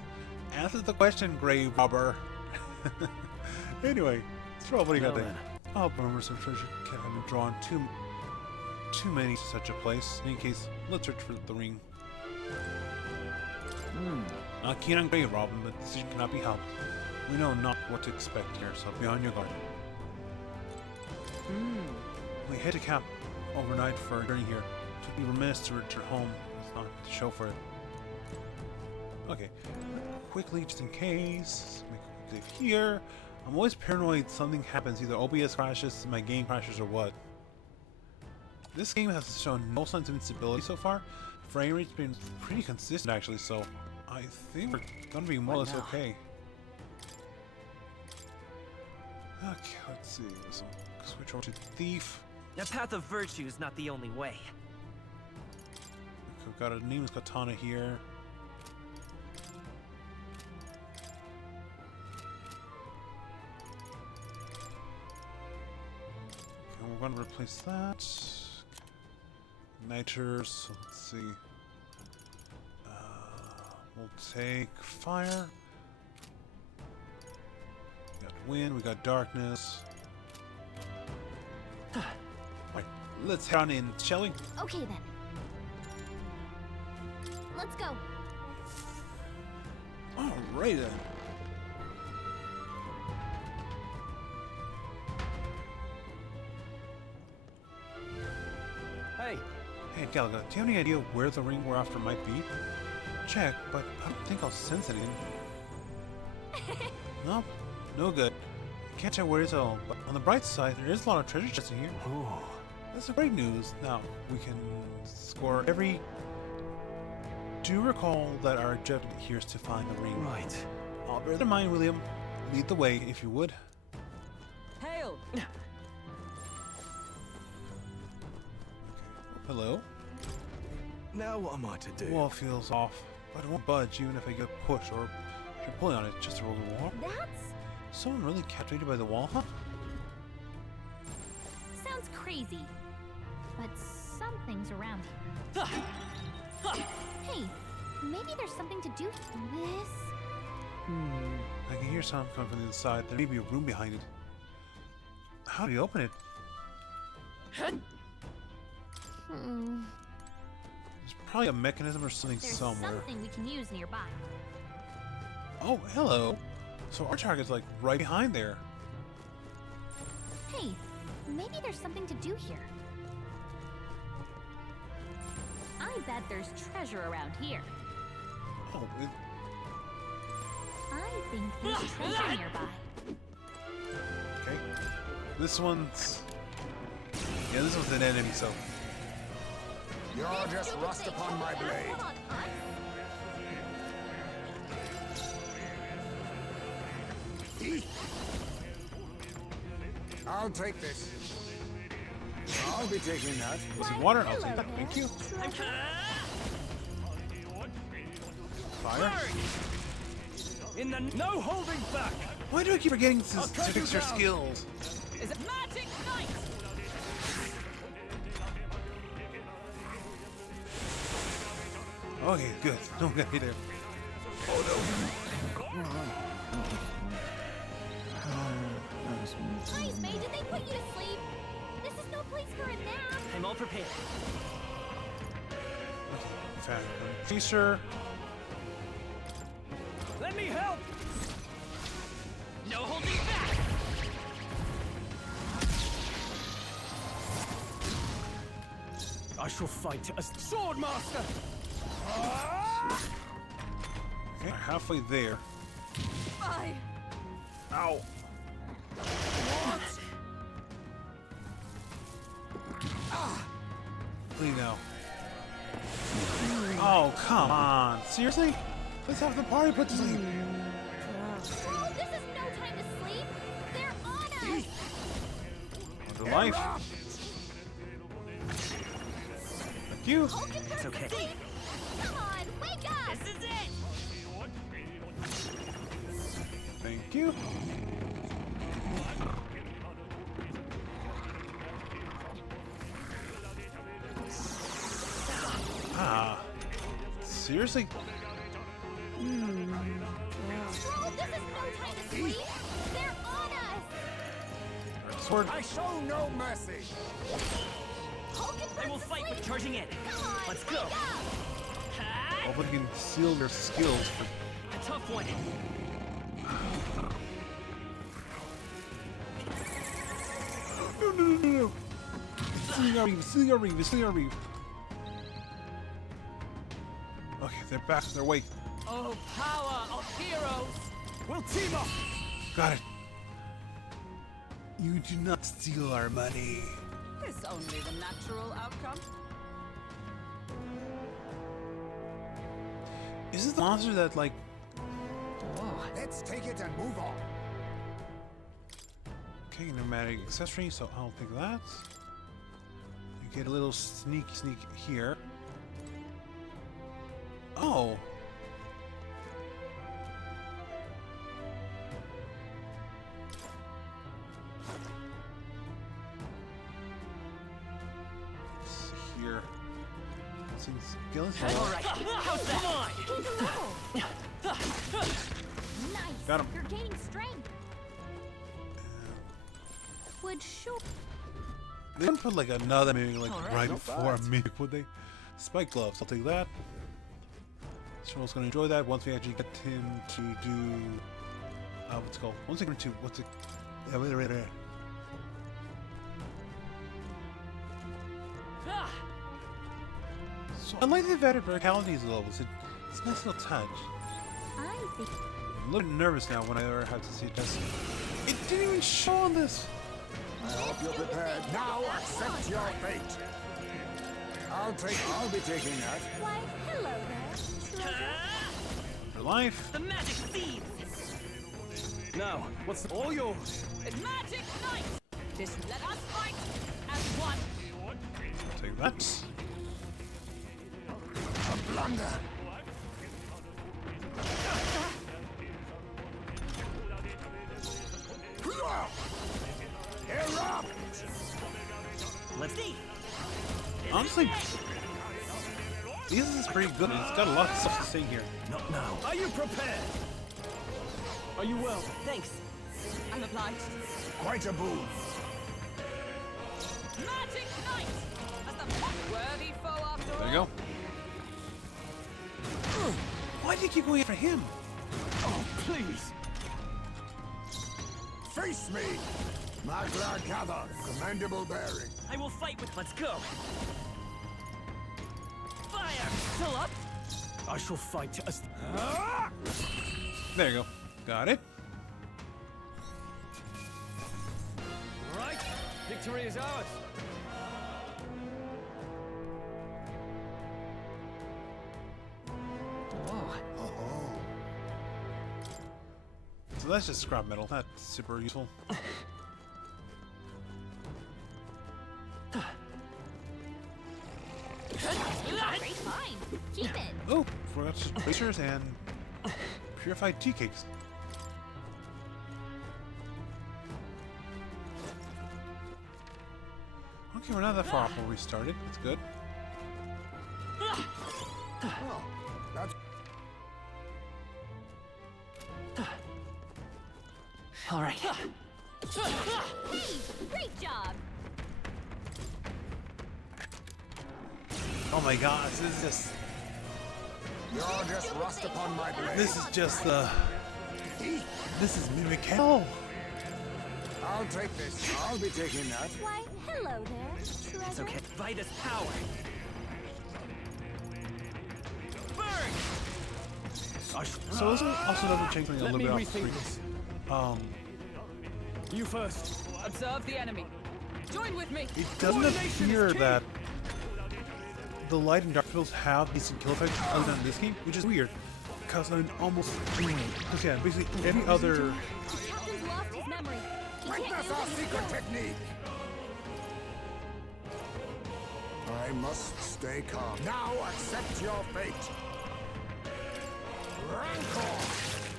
"Answer the question, grave robber." Anyway, Stroll, what do you got there? I hope members of treasure can't have been drawn too many to such a place. In any case, let's search for the ring. Not keen on grave robbing, but the decision cannot be helped. We know not what to expect here, so be on your guard. We head to camp overnight for a journey here. It would be remiss to return home with not to show for it. Okay, quickly, just in case, make a quick save here. I'm always paranoid something happens, either OBS crashes, my game crashes, or what. This game has shown no signs of instability so far. Frame rate's been pretty consistent actually, so I think we're gonna be more or less okay. Okay, let's see. So switch over to Thief. The path of virtue is not the only way. Okay, we've got a nameless katana here. Okay, we're gonna replace that. Niters, so let's see. We'll take fire. We got wind, we got darkness. Alright, let's head on in, shall we? Okay then. Let's go. Alright then. Hey Galaga, do you have any idea where the ring we're after might be? Check, but I don't think I'll sense it in. Nope, no good. Can't tell where it is at all, but on the bright side, there is a lot of treasure chests in here. Ooh, that's great news. Now, we can score every... Do recall that our objective here is to find the ring. Right. I'll bear that in mind, William. Lead the way, if you would. Hail! Hello? Now what am I to do? The wall feels off, but it won't budge even if I get pushed or if you're pulling on it. Just a roll of wall. That's... Someone really captivated by the wall, huh? sounds crazy. But something's around here. Hey, maybe there's something to do with this. I can hear sound coming from the inside. There may be a room behind it. How do you open it? There's probably a mechanism or something There's somewhere. something we can use nearby. Oh, hello. So our target's like right behind there. Hey, maybe there's something to do here. I bet there's treasure around here. Oh, I think there's treasure nearby. okay. This one's... Yeah, this one's an enemy, so... You're just rust upon my blade. Come on, Hunt. I'll take this. I'll be taking that. Was it water? I'll take that. Thank you. Fire. In the no holding back. Why do I keep forgetting to fix your skills? Is it magic night? Okay, good. Don't get me there. Nice, May, did they put you to sleep? This is no place for a nap. I'm all prepared. Okay, Chaser. Let me help. No holding back. I shall fight as sword master. Okay, halfway there. Bye. Ow. What now? Oh, come on. Seriously? Let's have the party put to sleep. Oh, this is no time to sleep. They're on us. Under life. Thank you. It's okay. Come on, wake up. This is it. Thank you. Ah. Seriously? Oh, this is no time to sleep. They're on us. Sword. I show no mercy. I will fight with charging in. Come on, Let's go. wake up. Hopefully you can seal your skills for... A tough one. No. Stealing our reeve. Okay, they're back. They're awake. Oh, power of heroes! We'll team up. Got it. You do not steal our money. It's only the natural outcome. Is this the monster that, like... Let's take it and move on. Okay, pneumatic accessory, so I'll take that. You get a little sneak here. Oh! Here. Skeleton. All right. How's that? Nice. Got him. You're gaining strength. Would sure. They didn't put like another mimic like right Not before a bad. mimic, would they? Spike gloves, I'll take that. Sheryl's gonna enjoy that once we actually get him to do what's it called? Once we get him to what's it? Ah, So I like the verticalities levels. It's a nice little touch. I think. I'm a little nervous now when I ever have to see Jesse. It didn't even show on this. I hope you're prepared. Now accept your fate. I'll be taking that. Why, hello there. For life. the magic thieves. Now, what's all yours? It's magic night! Just let us fight as one! Take that. A blunder. Erupt! Let's see. Honestly, this is pretty good. It's got a lot of stuff to say here. Not now. Are you prepared? Are you well? Thanks. I'm obliged. Quite a boon. Magic night! As the worthy foe after all. There you go. Why did you keep going after him? Oh, please. Face me! Magla Gather, commendable bearing. I will fight with. Let's go. Fire. Still up? I shall fight as... There you go. Got it. All right. Victory is ours. So that's just scrap metal. That's super useful. juicers and purified tea cakes. Okay, we're not that far off where we started. That's good. Well, that's All right. Hey, great job. Oh my gosh, this is just... you're just rust upon my blade. This is just the... This is mimic hell. I'll take this. I'll be taking that. Why, hello there, treasure. It's okay. Vitus power. Burn! So this also doesn't change something a Let little me bit off rethink screen. this. You first. Observe the enemy. Join with me. It doesn't Coordination appear is key. that the light and dark fields have decent kill effects other than this game, which is weird. Because in almost... Because yeah, basically any other... The captain's lost his memory. He can't Witness use our any secret skills. technique. I must stay calm. Now accept your fate. Rancor!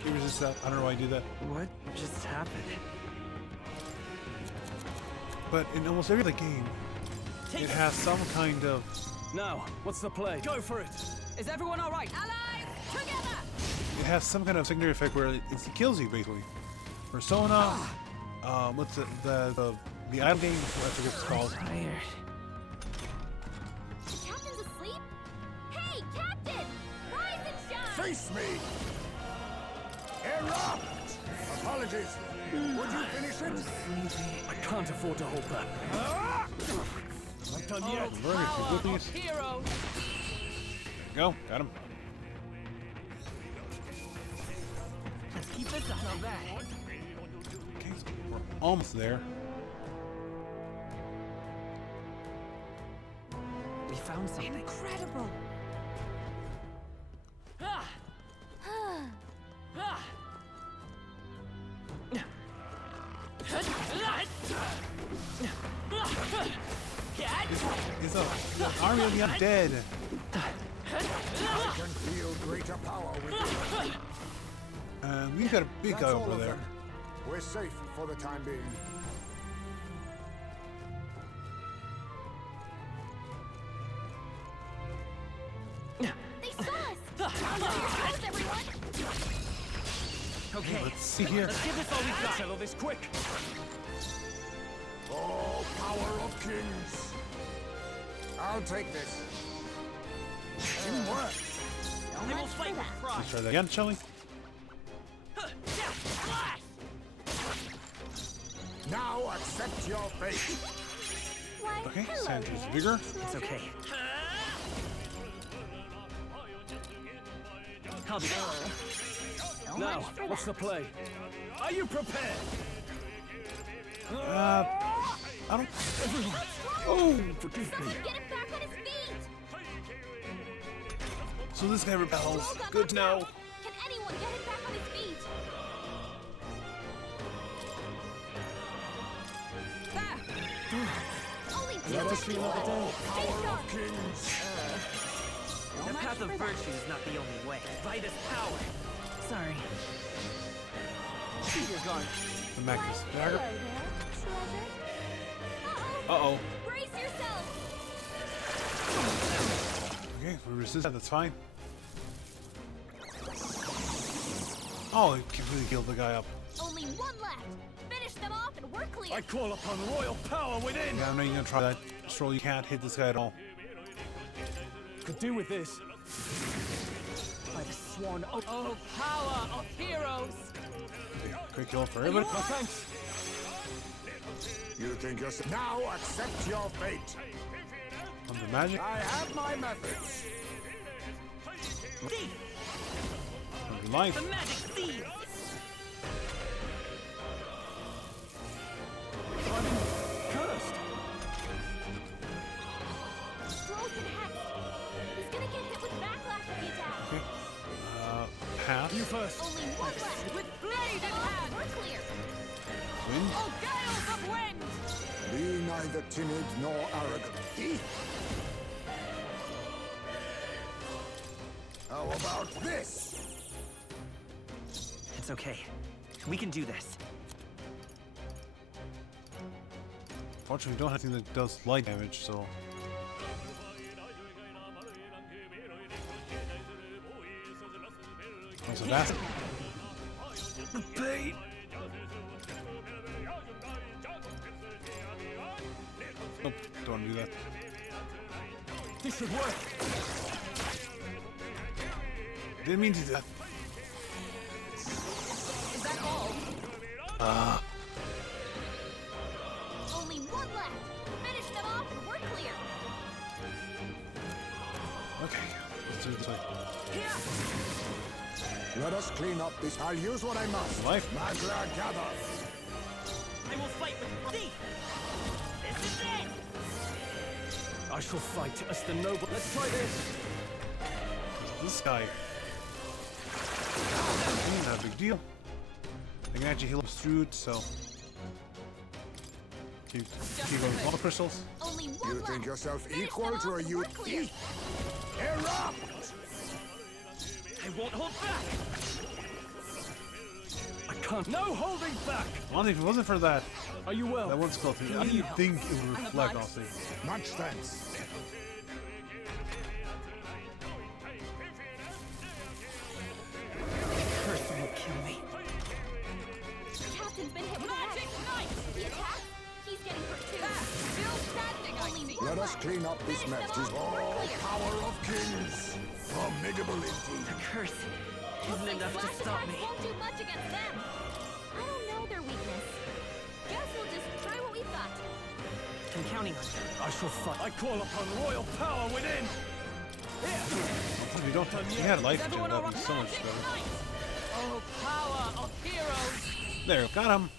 He resists that. I don't know why I do that. What just happened? But in almost every other game, it has some kind of... Now, what's the play? Go for it. Is everyone all right? Allies, together! It has some kind of secondary effect where it kills you, basically. Persona... what's the idle game? I forget what it's called. Tired. The captain's asleep? Hey, captain! Rise and shine! Face me! Erupt! Apologies. Would you finish it? I can't afford to hold back. Not done yet. Very good with these. Heroes! Go, got him. Let's keep this up. Not bad. Okay, so we're almost there. We found something. Incredible! Ah! Ah! It's an army of the undead. I can feel greater power within. And we've got a big guy That's all over of there. them. We're safe for the time being. They saw us! Close, everyone! Okay. Let's see here. Let's give this all we got. Settle this quick. Oh, power of kings! I'll take this. Teamwork! They will fight with pride. Let's try that again, shall we? Flash! Now accept your fate. Why, Okay, hello Sandra's there, vigor. It's treasure. okay. I'll be So Now, much for what's the that. play? Are you prepared? I don't... Oh! Forgive me. Someone get him back on his feet! So this guy rebels. Roll up Good on to know. top. Can anyone get him back on his feet? Only two Let us left. feel another day. Stay sharp. Kings! The much path of for that. virtue is not the only way. Vitus power. Sorry. Your guard. The Why, Magnus hello dagger. there, treasure. Uh-oh. Brace yourself! Okay, we resist that, that's fine. Oh, he completely healed the guy up. Only one left. Finish them off and we're clear. I call upon royal power within. Yeah, I'm not even gonna try that. Stroll, you can't hit this guy at all. Could do with this. By the sworn oath. Oh, power of heroes! Quick kill for everybody. No thanks. You think you're... Now accept your fate. Under magic. I have my methods. Thief! Under life. The magic thief! Cursed. Stroll's in hex. He's gonna get hit with backlash if he attacks. Okay. Pass. You first. Only one left. With blade in hand! We're clear. Wind. Oh, gales of wind! Be neither timid nor arrogant. How about this? It's okay. We can do this. Fortunately, we don't have anything that does light damage, so... That's a bastard. The bait! Nope, don't want to do that. This should work! Didn't mean to do that. Is that all? Only one left. Finish them off and we're clear. Okay, let's do it this way. Let us clean up this. I'll use what I must. Life. Magla gather. I will fight with thee! This is it! I shall fight as the noble. Let's try this! This guy. Not a big deal. I can actually heal up through it, so. Keep going with water crystals. Only one You left. think yourself Finish equal them to off a and we're clear. youth? Erupt! I won't hold back! I can't. No holding back! Honestly, if it wasn't for that, Are you well? that one skull thing, I didn't think it would reflect, honestly. Much thanks. Person will kill me. Captain's been hit with Magic knife! the attack. He's getting hurt too. Still standing, I Only see. one Let us left. clean up this Finish mess. them Tis off and we're all clear. power of kings. Formidable indeed. The curse Looks isn't like enough to flash stop attacks me. won't do much against them. I don't know their weakness. Guess we'll just try what we thought. I'm counting on you. I shall fight. I call upon royal power within! Here! If we don't have, we had life to Everyone that'd all be so much magic better. knife! Oh, power of heroes! There, got him.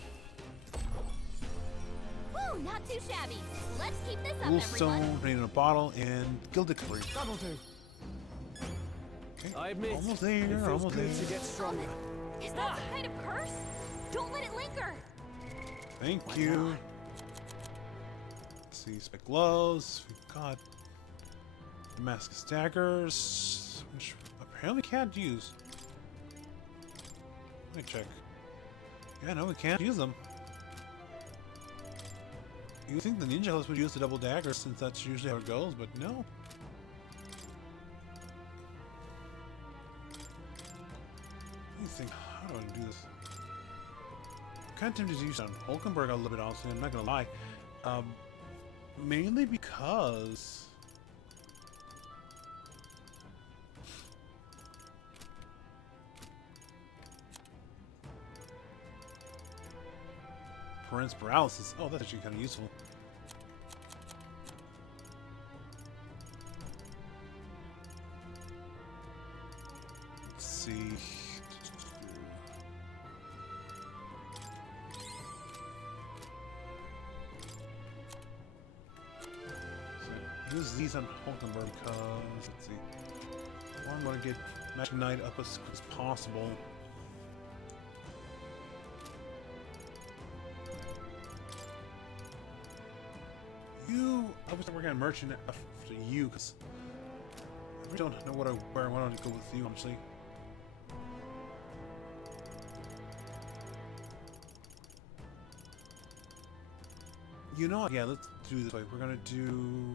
Woo, not too shabby. Let's keep this up, Wool everyone. stone, rain in a bottle, and gilded curry. That'll do. Okay, I admit, almost it there, feels almost good there. to get stronger. Is that some kind of curse? Don't let it linger. Thank you. Let's see, spec gloves. We've got Damascus daggers, which apparently can't use. Let me check. Yeah, no, we can't use them. You would think the ninja host would use the double dagger since that's usually how it goes, but no. Let me think, how do I do this? I'm kind of tempted to use on Hulkenberg a little bit, honestly, I'm not gonna lie. Mainly because... Prince paralysis. Oh, that's actually kind of useful. Let's see. So use these on Hulkenberg because let's see. I want to get Magic Knight up as quick as possible. I was working on merchant after you because I really don't know where I want to go with you, honestly. You know what? Yeah, let's do it this way. We're gonna do.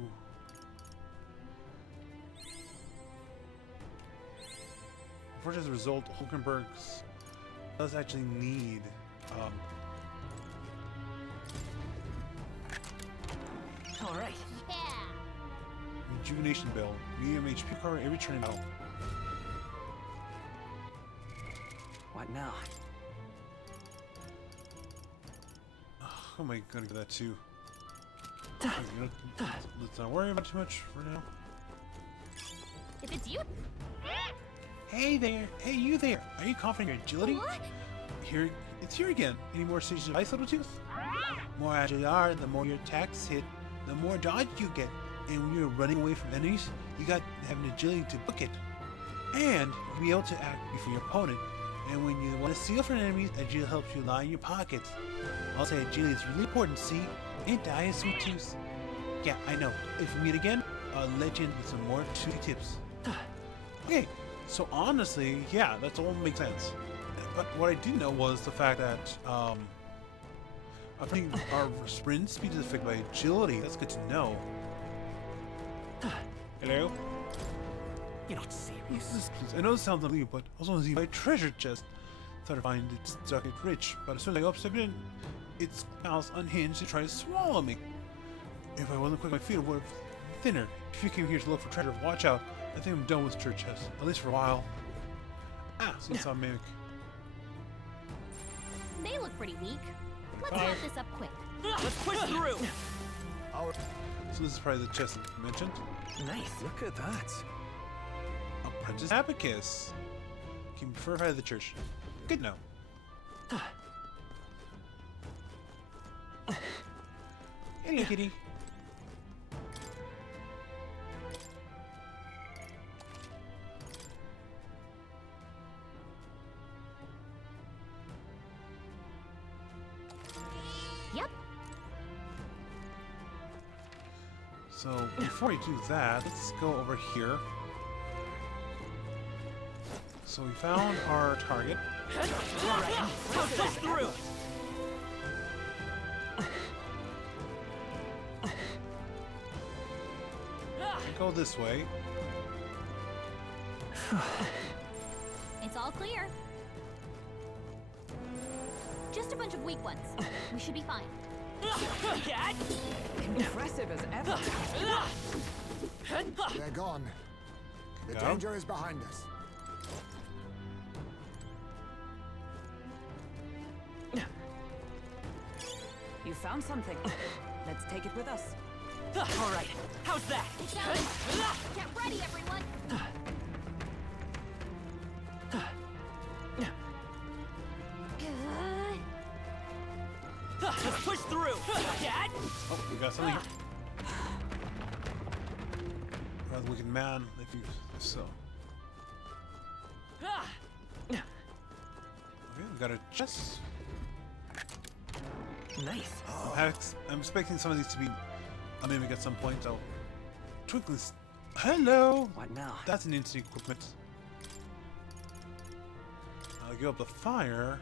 Unfortunately, as a result, Hulkenberg's does actually need. All right. Yeah. Rejuvenation Bell. Medium HP cover every turn in battle. What now? How am I gonna get that too? Let's not worry about too much for now. If it's you. Hey there! Hey you there! Are you confident in your agility? What? Here, it's here again. Any more stages of ice, little tooth? More agile you are, the more your attacks hit, the more dodge you get. And when you're running away from enemies, you got to have an agility to book it. And you'll be able to act before your opponent. And when you want to steal from enemies, agility helps you lie in your pockets. I'll say agility is really important, see? Ain't I a sweet tooth? Yeah, I know. If we meet again, I'll let you in with some more toothy tips. Okay, So honestly, yeah, that's all makes sense. But what I didn't know was the fact that I think our sprint speed is affected by agility. That's good to know. Hello? You're not serious. I know this sounds unbelievable, but I also want to see my treasure chest. Thought I'd find it stuck it rich, but as soon as I stepped in, its mouth unhinged to try to swallow me. If I wasn't quick, my feet would have thinner. If you came here to look for treasure, watch out. I think I'm done with treasure chests, at least for a while. Ah, so it's a mimic. They look pretty weak. Let's wrap this up quick. Let's push through. So this is probably the chest I mentioned. Nice. Look at that. Apprentice Abacus. Can be purified of the church. Good now. Hey, kitty. Yep. So before we do that, let's go over here. So we found our target. Alright, let's push through. Go this way. It's all clear. Just a bunch of weak ones. We should be fine. Impressive as ever. They're gone. The Go. danger is behind us. You found something. Let's take it with us. All right, how's that? Get ready, everyone. Let's push through. Dad? Oh, we got something here. Rather wicked man, if you so. Okay, we got a chest. Nice. I'm expecting some of these to be a mimic at some point, so. Twinklings. Hello! What now? That's an instant equipment. I'll give up the fire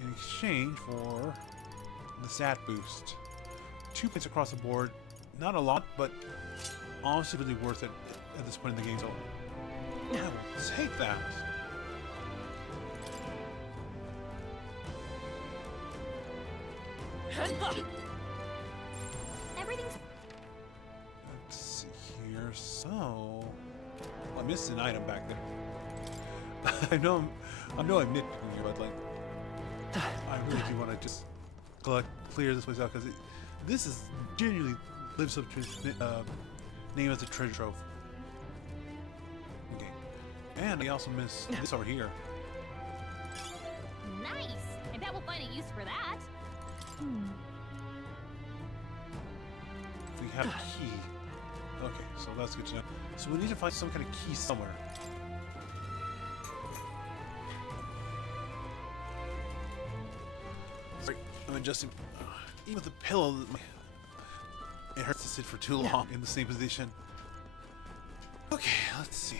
in exchange for the stat boost. 2 points across the board. Not a lot, but honestly really worth it at this point in the game, so I will take that. Everything's Let's see here. So, I missed an item back there. I know I'm nitpicking here, but like, I really do want to just clear this place out because this is genuinely lives up to its name as a treasure trove. Okay, and I also missed this over here. nice. I bet we'll find a use for that. We have a key. Okay, so that's good to know. So we need to find some kind of key somewhere. Sorry, I'm adjusting. Even with the pillow, it hurts to sit for too long in the same position. Okay, let's see.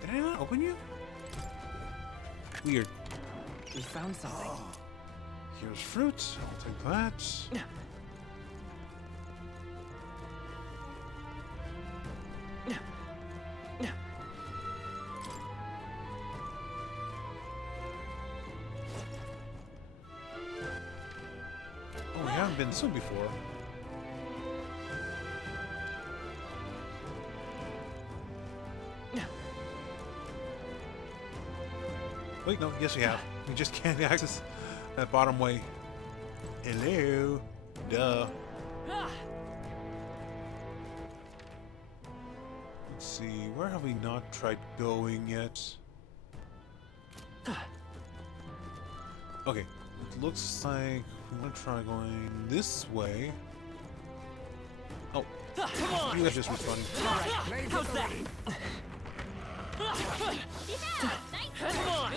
Did I not open you? Weird. We found something. Here's fruit. I'll take that. Oh, we haven't been swim before. Wait, no, yes we have. We just can't access that bottom way. Hello. Duh. Let's see, where have we not tried going yet? Okay, it looks like we want to try going this way. Oh, Come on! you guys just responding. How's that? Come on!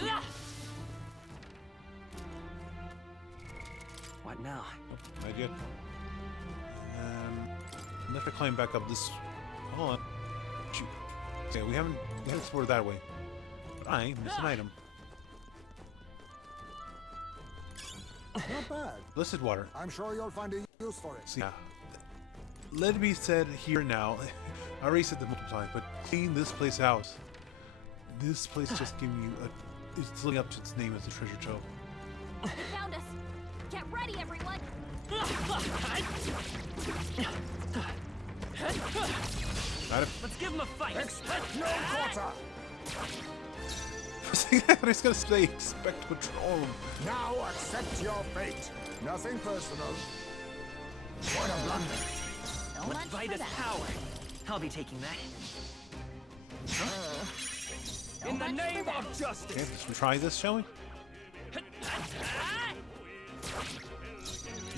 What now? Oh, not yet. Let's climb back up this. Hold on. Yeah, we haven't explored that way. But I missed an item. Not bad. Listed water. I'm sure you'll find a use for it. So yeah. Let it be said here now. I already said that multiple times, but clean this place out. This place just giving you a. It's living up to its name as the treasure trove. They found us. Get ready, everyone. Got it. Let's give him a fight. Expect no quarter. I was gonna say expect patrol. Now accept your fate. Nothing personal. What a blunder. So Let's much fight for his that. power. I'll be taking that. So In the much name for that. of justice. Okay, let's try this, shall we?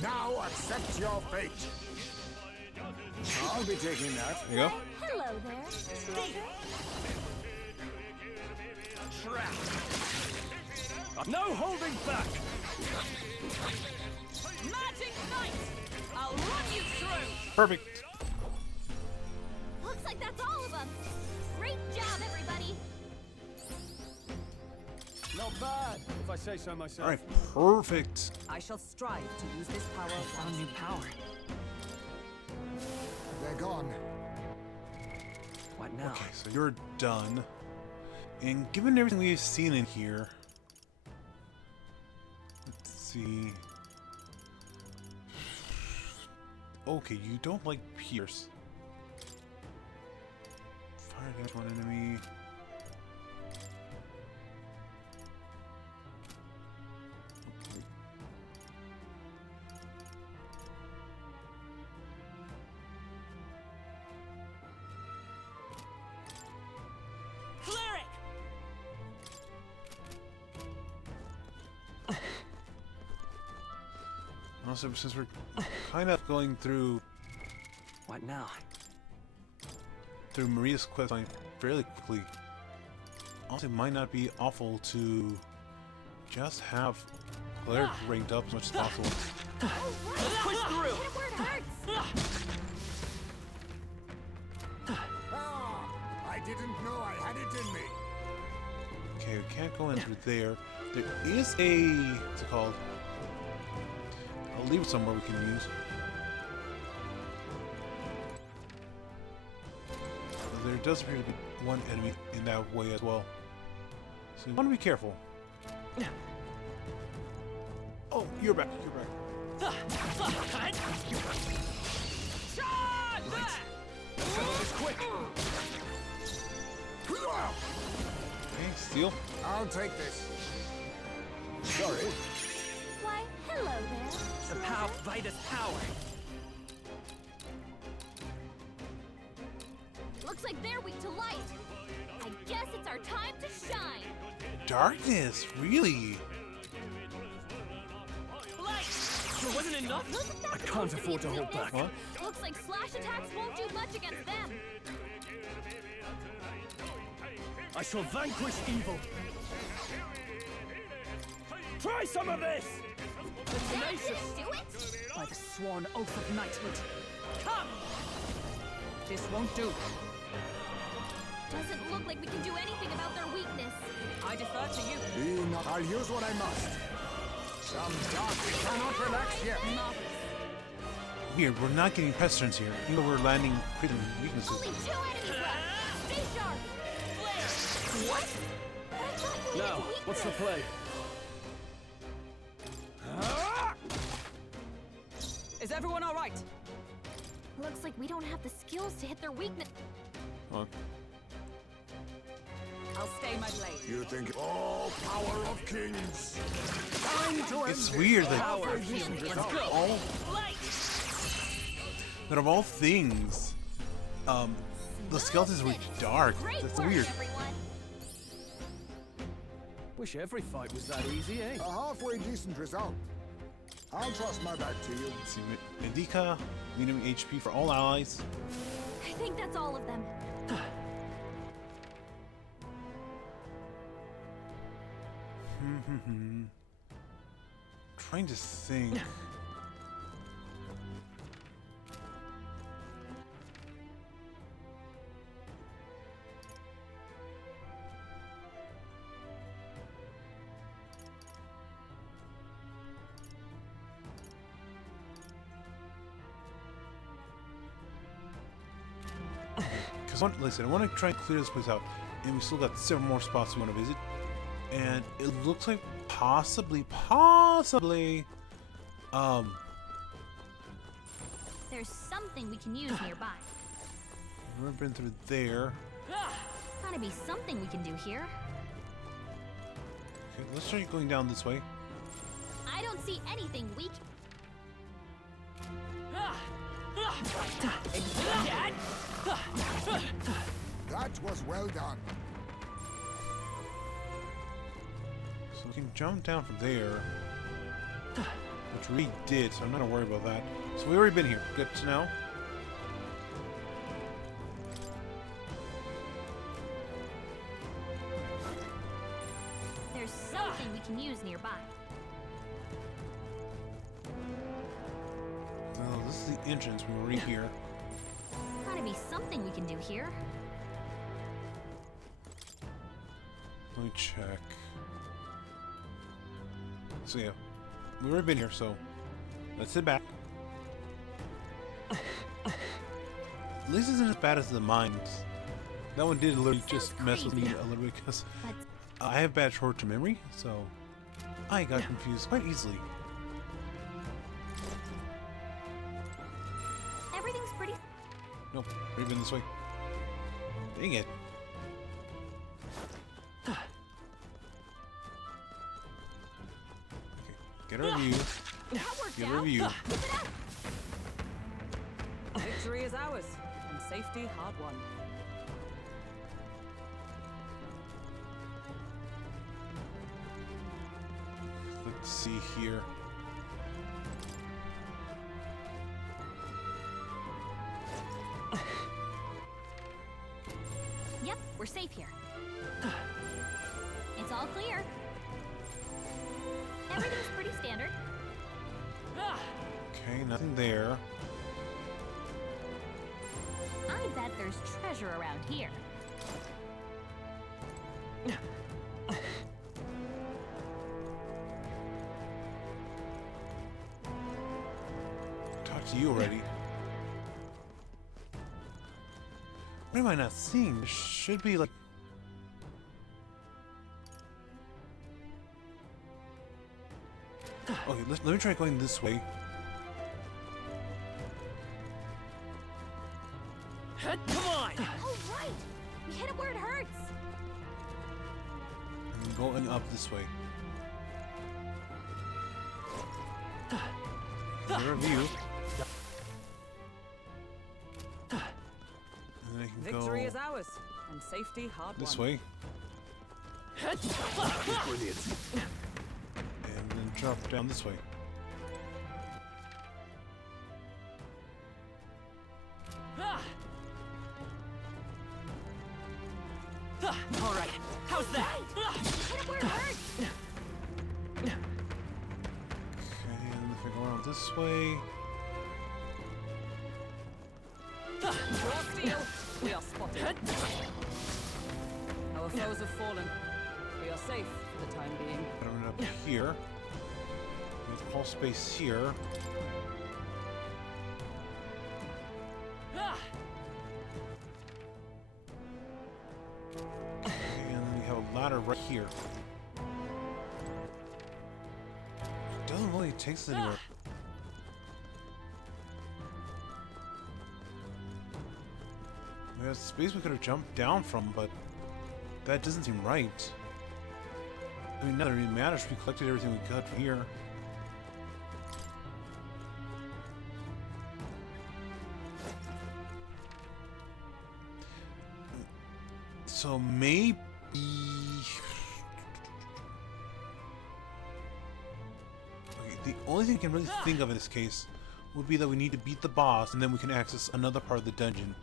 Now accept your fate. I'll be taking that. There you go. Hello there. No holding back. Magic Knight! I'll run you through! Perfect. Looks like that's all of them. Great job, everybody. Not bad, if I say so myself. All right, perfect. I shall strive to use this power Found new power. They're gone. What now? Okay, so you're done. And given everything we've seen in here, let's see. Okay, you don't like Pierce. Fire against one enemy. Okay. Cleric! Also, since we're kind of going through What now? Maria's quest line fairly quickly, also it might not be awful to just have Cleric ranked up as much as possible. Let's push through! Hit it where it hurts. Ah, I didn't know I had it in me. Okay, we can't go in through there. There is a, what's it called? I'll leave it somewhere we can use. There does appear to be one enemy in that way as well. So you want to be careful. Oh, you're back. You're back. Quick. Okay, steal. I'll take this. Sorry. Why, hello there. The power, Vitus power. Looks like they're weak to light. I guess it's our time to shine. Darkness, really? Light! Sure wasn't enough? Wasn't that I can't supposed afford to be a hold back. weakness? What? Looks like slash attacks won't do much against them. I shall vanquish evil. Try some of this! That didn't do it? by the sworn oath of knighthood. Come! This won't do. Doesn't look like we can do anything about their weakness. I defer to you. Be not. I'll use what I must. Some darkness cannot relax yet. Weird, we're not getting pestilence here, even though we're landing crit weaknesses. Only 2 enemies left. Stay sharp. What? I thought you Now, needed what's the weakness. play? Is everyone all right? Looks like we don't have the skills to hit their weakness. Oh, I'll stay my blade. You think all power of kings? Time to end it's this. weird that Power healing. Let's go. all that of all things, the skeletons were dark. Great That's work, weird. everyone. Wish every fight was that easy, eh? A halfway decent result. I'll trust my back to you. Let's see, Medica, minimum HP for all allies. I think that's all of them. Trying to think. Because, listen, I want to try and clear this place out. And we still got several more spots we want to visit. And it looks like possibly, There's something we can use nearby. I've never been through there. Gotta be something we can do here. Okay, let's try going down this way. I don't see anything we can... That was well done. So we can jump down from there. Which we did, so I'm not gonna worry about that. So we've already been here. Good to know. There's something we can use nearby. No, this is the entrance. We were right here. Gotta be something we can do here. Let me check. So yeah, we've already been here, so let's sit back. At least it isn't as bad as the mines. That one did literally just mess with me a little bit because I have bad short-term memory, so I got confused quite easily. Everything's pretty... Nope, we've been this way. Dang it. Okay, get a review. Get a review. Victory is ours, and safety hard won. Let's see here. Yep, we're safe here. It's all clear. Everything's pretty standard. Okay, nothing there. I bet there's treasure around here. Talked to you already. What am I not seeing? There should be like... Okay, let me try going this way. Come on! Oh, right! We hit it where it hurts! And going up this way. Get a view. And then I can Victory go is ours, and safety hard this won. way. Brilliant. And then drop down this way. All right, how's that? Hit it where it hurts! Okay, and if I go around this way... Draw steel, we are spotted. Our foes have fallen. We are safe for the time being. Put it up here. We have whole space here. And then we have a ladder right here. It doesn't really take us anywhere. We have space we could have jumped down from, but that doesn't seem right. I mean, not that it really matters. We collected everything we could from here. So maybe... Okay, the only thing I can really think of in this case would be that we need to beat the boss and then we can access another part of the dungeon.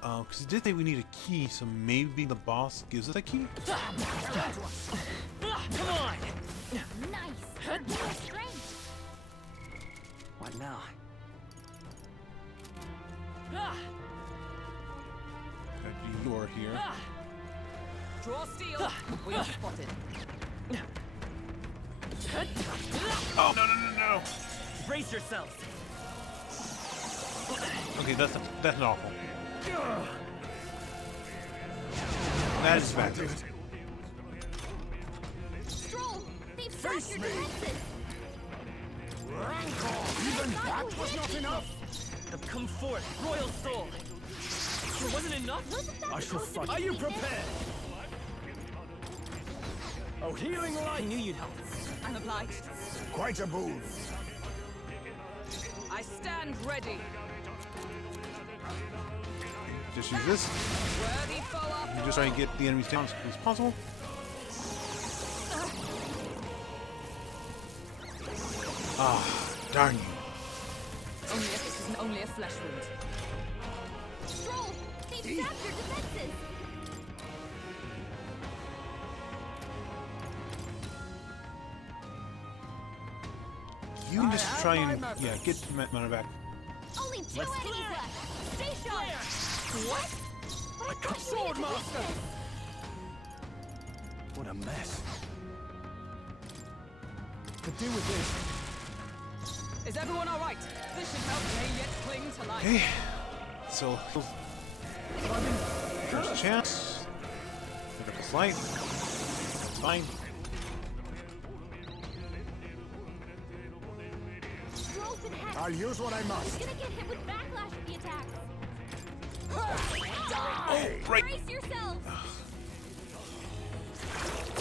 Because it did say we need a key, so maybe the boss gives us a key? Come on! Nice! More strength! What now? You are here. Draw steel, we are spotted. Oh, no. Brace yourselves! Okay, that's not awful. That is effective. Stroll! They've stopped your defenses! Rancor! Even that was not enough! Come forth, royal soul! It wasn't enough? I shall fight. Are you prepared? Oh, healing I light! knew you'd help. I'm obliged. Quite a boon. I stand ready. Just use this. Worthy foe after You just try and get the enemies down as quickly as possible. Ah, darn you. Only if this isn't only a flesh wound. Stroll! They've stopped your defenses! You can just try and, yeah, get mana back. Only 2 enemies left! Stay sharp! What? But I thought you Sword needed to Master! fix this. What a mess. Could do with this. Is everyone all right? This should help me yet cling to life. Okay. So, first chance. Pick up the slight. It's fine. Stroll's been hacked. I'll use what I must. He's gonna get hit with backlash of the attacks. Oh, right. Brace yourselves!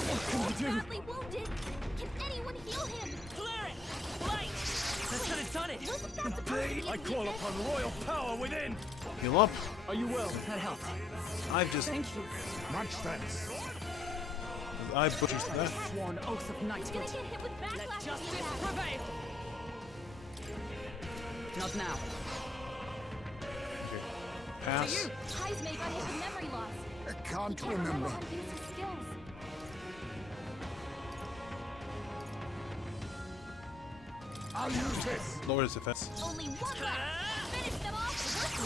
What can we do? Badly wounded. Can anyone heal him? Clear it! Light! That should have done it! Wasn't that supposed to be I a call weakness? upon royal power within! Heal up. Are you well? That helped. I've just, Thank you. Much thanks. I butchered that. Sworn oath of He's gonna knighthood. get hit with backlash Let of the justice attacks. prevail. Not now. Pass. Heismay got hit with memory loss. I can't He can't remember remember. how to use his skills. I'll use this. Lower his defense. Only one left. Finish them off.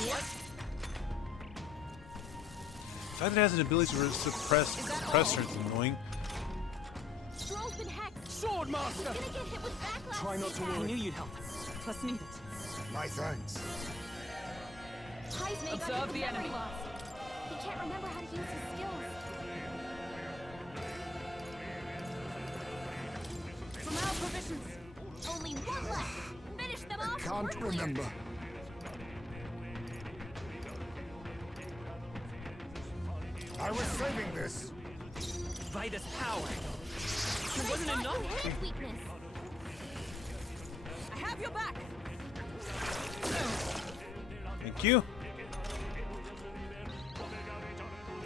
What? The fact that it has an ability to suppress suppressor is annoying. Stroll's been hacked. Sword He's Master! gonna get hit with backlash. Try not to I worry. knew you'd help. Plus needed. My thanks. Heismay got Observe hit with the memory enemy. loss. He can't remember how to use his skills. From our provisions. Only one left. Finish them I off. can't We're clear. remember. I was saving this. Vitus power. It But I wasn't thought enough? you hit his weakness. I have your back. Thank you.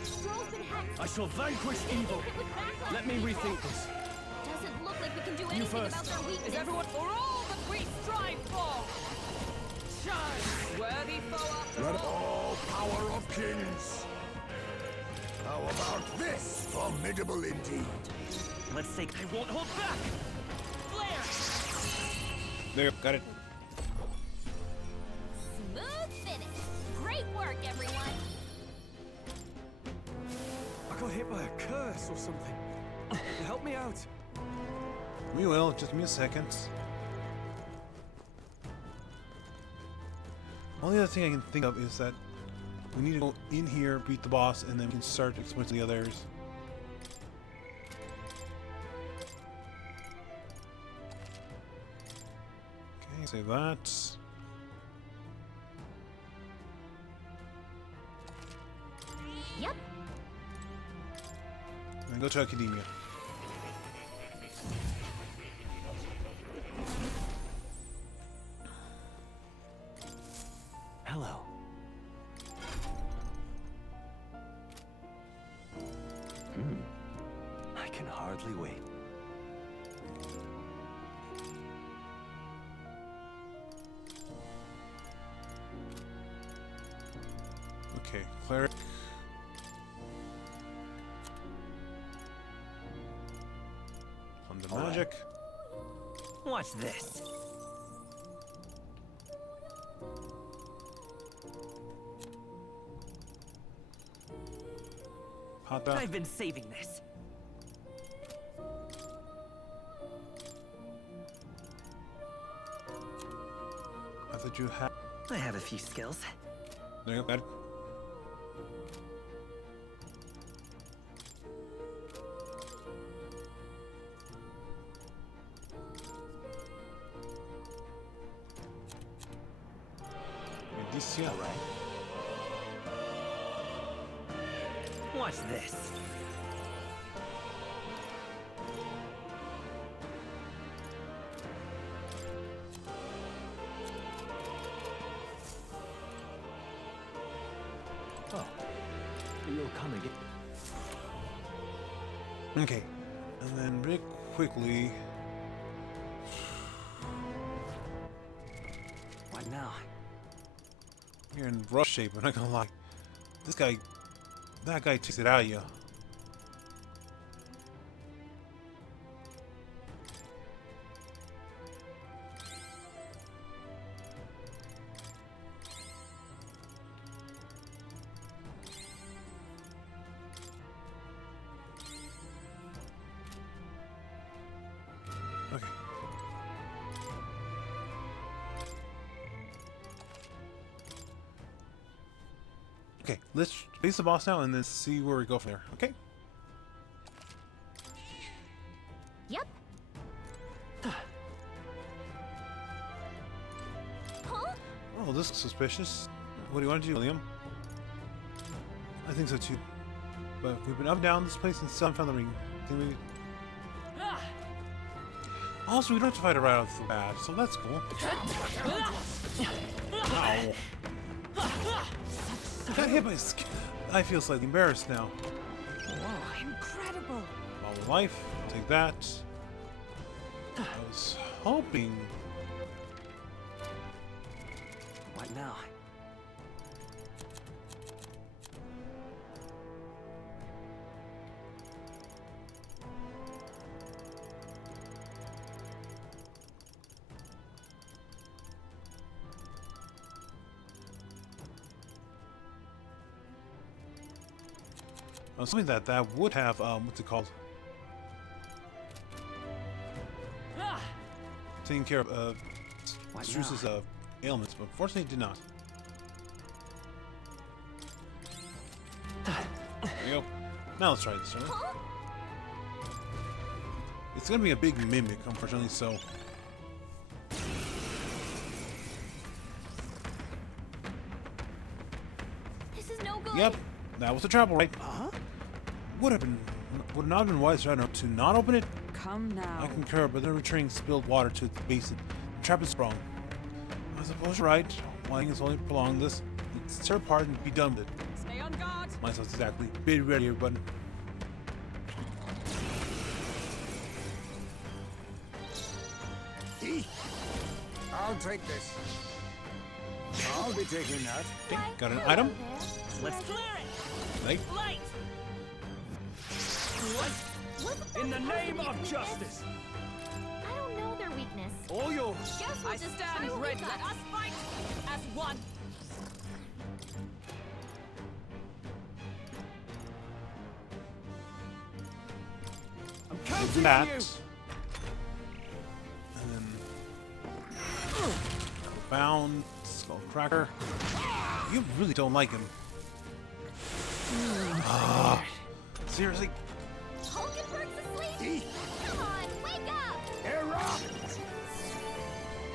Stroll's been hacked. I shall vanquish He's gonna evil. get hit with backlash. Let me of the rethink attacks. this. Doesn't look like we can do anything first. about their weakness. Is everyone for all that we strive for? Charge! Worthy foe after Let all. all power of kings. How about this? Formidable indeed. Let's say I won't hold back! Flare! There you go. Got it. Smooth finish. Great work, everyone. I got hit by a curse or something. Help me out. We will. Just give me a second. Only other thing I can think of is that we need to go in here, beat the boss, and then we can start exploiting the others. Okay, save that. Yep. And go to Academia. Hello. I can hardly wait. Okay, cleric. On the magic. Watch this. Hata. I've been saving this. I thought you had. I have a few skills. There you go. Got it. guess, yeah. All right. What's this? Oh, you'll come again. Okay, and then really quickly. What now? You're in rough shape, I'm not gonna lie. That guy takes it out of you. Okay. Okay, let's face the boss now and then see where we go from there, okay? Yep. Huh? Oh, this looks suspicious. What do you want to do, William? I think so too. But we've been up and down this place and still haven't found the ring. Think we... Also, we don't have to fight a right off the bat, so that's cool. Ow. I got hit by a I feel slightly embarrassed now. Whoa, incredible! All life, take that. I was hoping. What now? Something that would have what's it called? Taking care of Struce's ailments, but unfortunately it did not. There you go. Now let's try this, shall we? It's gonna be a big mimic, unfortunately, so. This is no good. Yep, that was the trap, right? Huh? Would not have been wiser to not open it. Come now. I concur, but then returning spilled water to the base. The trap is strong. I suppose you're right. Lying is only prolong this. Let's tear apart and be done with it. Stay on guard. Myself exactly. Be ready, everybody. I'll take this. I'll be taking that. Okay, got an item. Let's clear it! Right. Light! In the name of justice! I don't know their weakness. All yours! Guess we'll I just stand try what we ready. got. Let us fight as one. I'm counting That. on you! And then bound Skullcracker. You really don't like him. Ah, seriously? Hulkenberg's asleep? Come on, wake up! Erupt!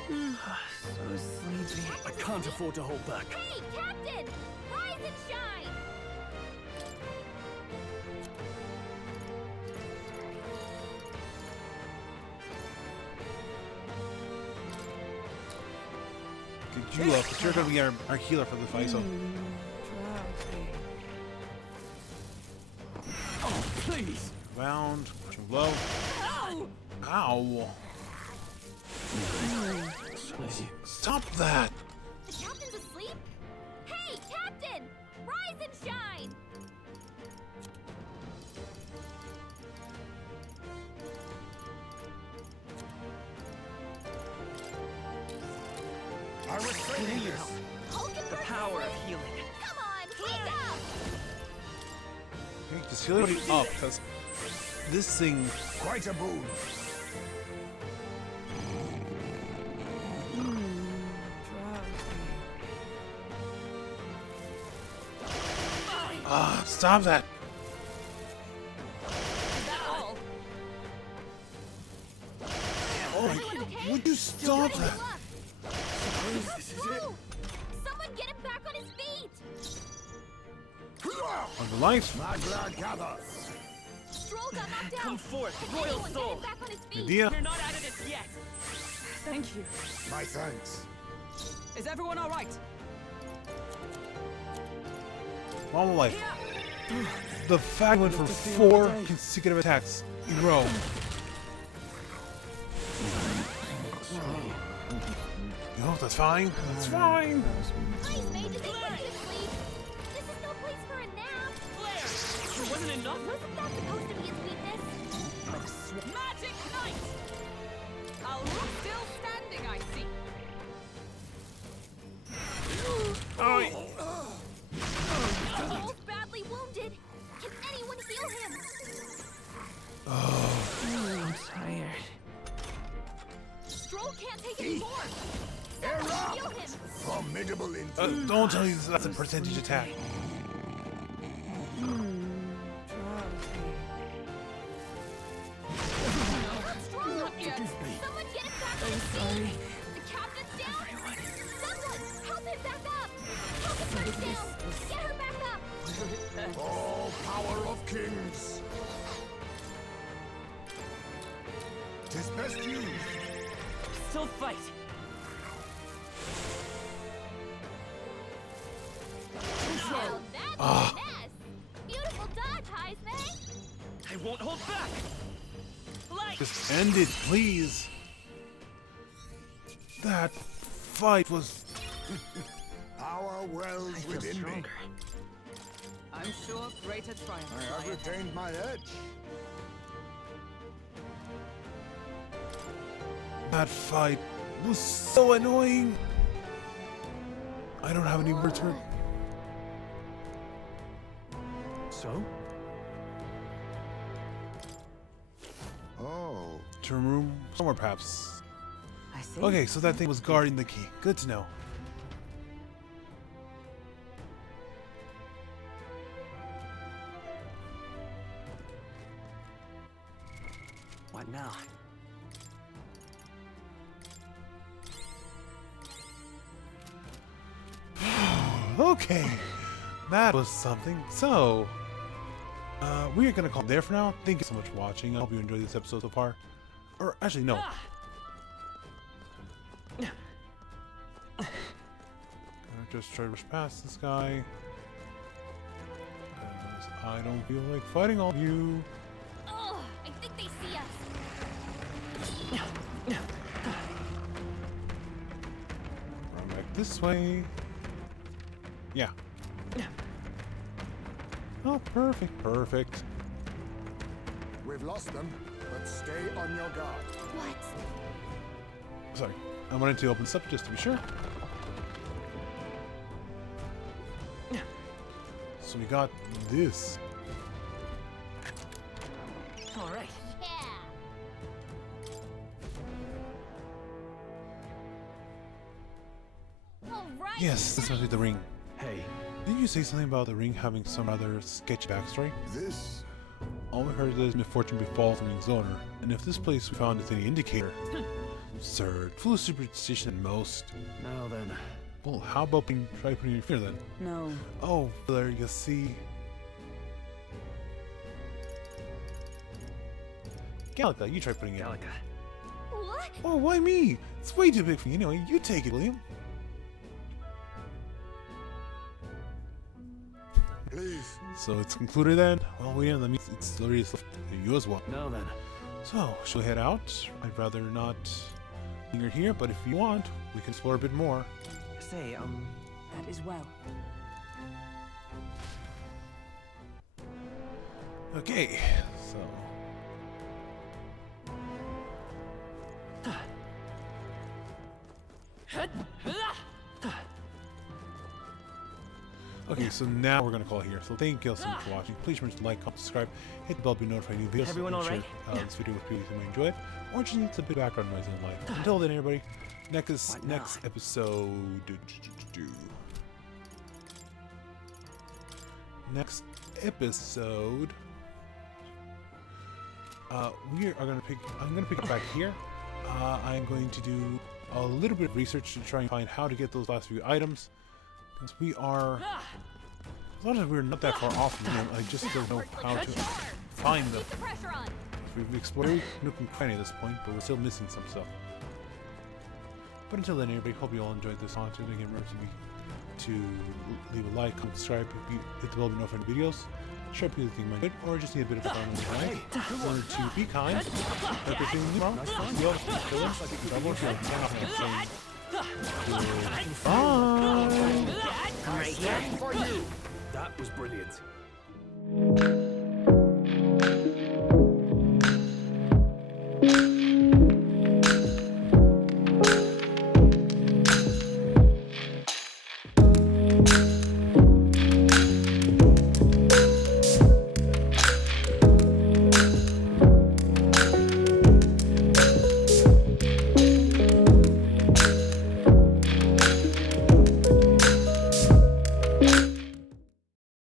So sleepy. I can't afford to hold back. Hey, Captain! Rise and shine! Get you up, but you're gonna be our healer for the fight, so. Oh, please! Bound, pushing low. Ow! Stop that! The captain's asleep? Hey, Captain! Rise and shine! I restrain you. Hulkenberg's The power of asleep? healing. Come on, wake up! Okay, just heal everybody up, because this thing. Quite a boon. Ah, stop that! Is that all? Oh, Everyone okay? would you stop Good that? luck. This is it. Whoa! Someone get him back On the life. Magla gather. Stroll got knocked out. Come forth, Can royal anyone get soul. him back on his feet? Idea. You're not out of this yet. Thank you. My thanks. Is everyone all right? On the life. The fact went for 4 consecutive attacks in a row. No, that's fine. That's fine. Please, mate, just take me to sleep. This is no place for a nap. Blair! There wasn't enough? Wasn't that supposed to be his weakness? Magic Knight! I'll look still standing, I see. He's badly wounded. Can anyone heal him? I'm tired. Stroll can't take any more. Someone heal him. Formidable indeed. Don't tell me that's a percentage attack. Not strong enough yet. Someone get him back on his feet. The captain's down. Someone help him back up. Help him put him down. Get her back up. All power of kings. 'Tis best used. Still fight. Now that's a mess. Beautiful dodge, Heisman. I won't hold back. Light. Just end it, please. That fight was... Power wells within me. I'm sure greater triumph. I have retained my edge. That fight was so annoying. I don't have any words for it. So? Oh. To a room somewhere, perhaps. I see. Okay, so that thing was guarding the key. Good to know. What now? Okay, that was something. So, we are gonna call it there for now. Thank you so much for watching. I hope you enjoyed this episode so far. Or actually, no. Gonna just try to rush past this guy. 'Cause I don't feel like fighting all of you. Oh, I think they see us. Run back this way. Yeah. Oh, perfect, perfect. We've lost them, but stay on your guard. What? Sorry, I wanted to open this up just to be sure. So we got this. All right. Yeah. All right. Yes, this must be the ring. Hey, Didn't you say something about the ring having some other sketchy backstory? This All we heard is misfortune befalls the ring's owner, and if this place we found is any indicator, absurd, full of superstition at most. now then. Well, how about try putting your finger then? No. Oh, there you see. Gallica, you try putting it. Gallica. What? Oh, why me? It's way too big for you anyway. You take it, William. please. So it's concluded then? Well, William, that means it's still left to you as well. Now then. So, shall we head out? I'd rather not linger here, but if you want, we can explore a bit more. Say, That is well. Okay, so... Okay, so now we're gonna call it here. So thank you all so much for watching. Please remember to like, comment, subscribe, hit the bell to be notified of new videos. Everyone and all right? share this video with people who may enjoy it, or just needs a bit of background noise in life. Until then, everybody, next episode. Next episode. We are gonna pick. I'm gonna pick it back here. I'm going to do a little bit of research to try and find how to get those last few items. Because we are As long as we're not that far off from them, I just don't know how to find them. Keep the pressure on. We've explored nook and cranny at this point, but we're still missing some stuff. But until then, everybody, hope you all enjoyed this content. Again, remember to leave a like, comment, subscribe, hit the bell to notify new videos, share people who think might good, or just need a bit of fun on the night. Remember to be kind, everything wrong. Yo, killers, StarBornFeline, I stand for you. That was brilliant.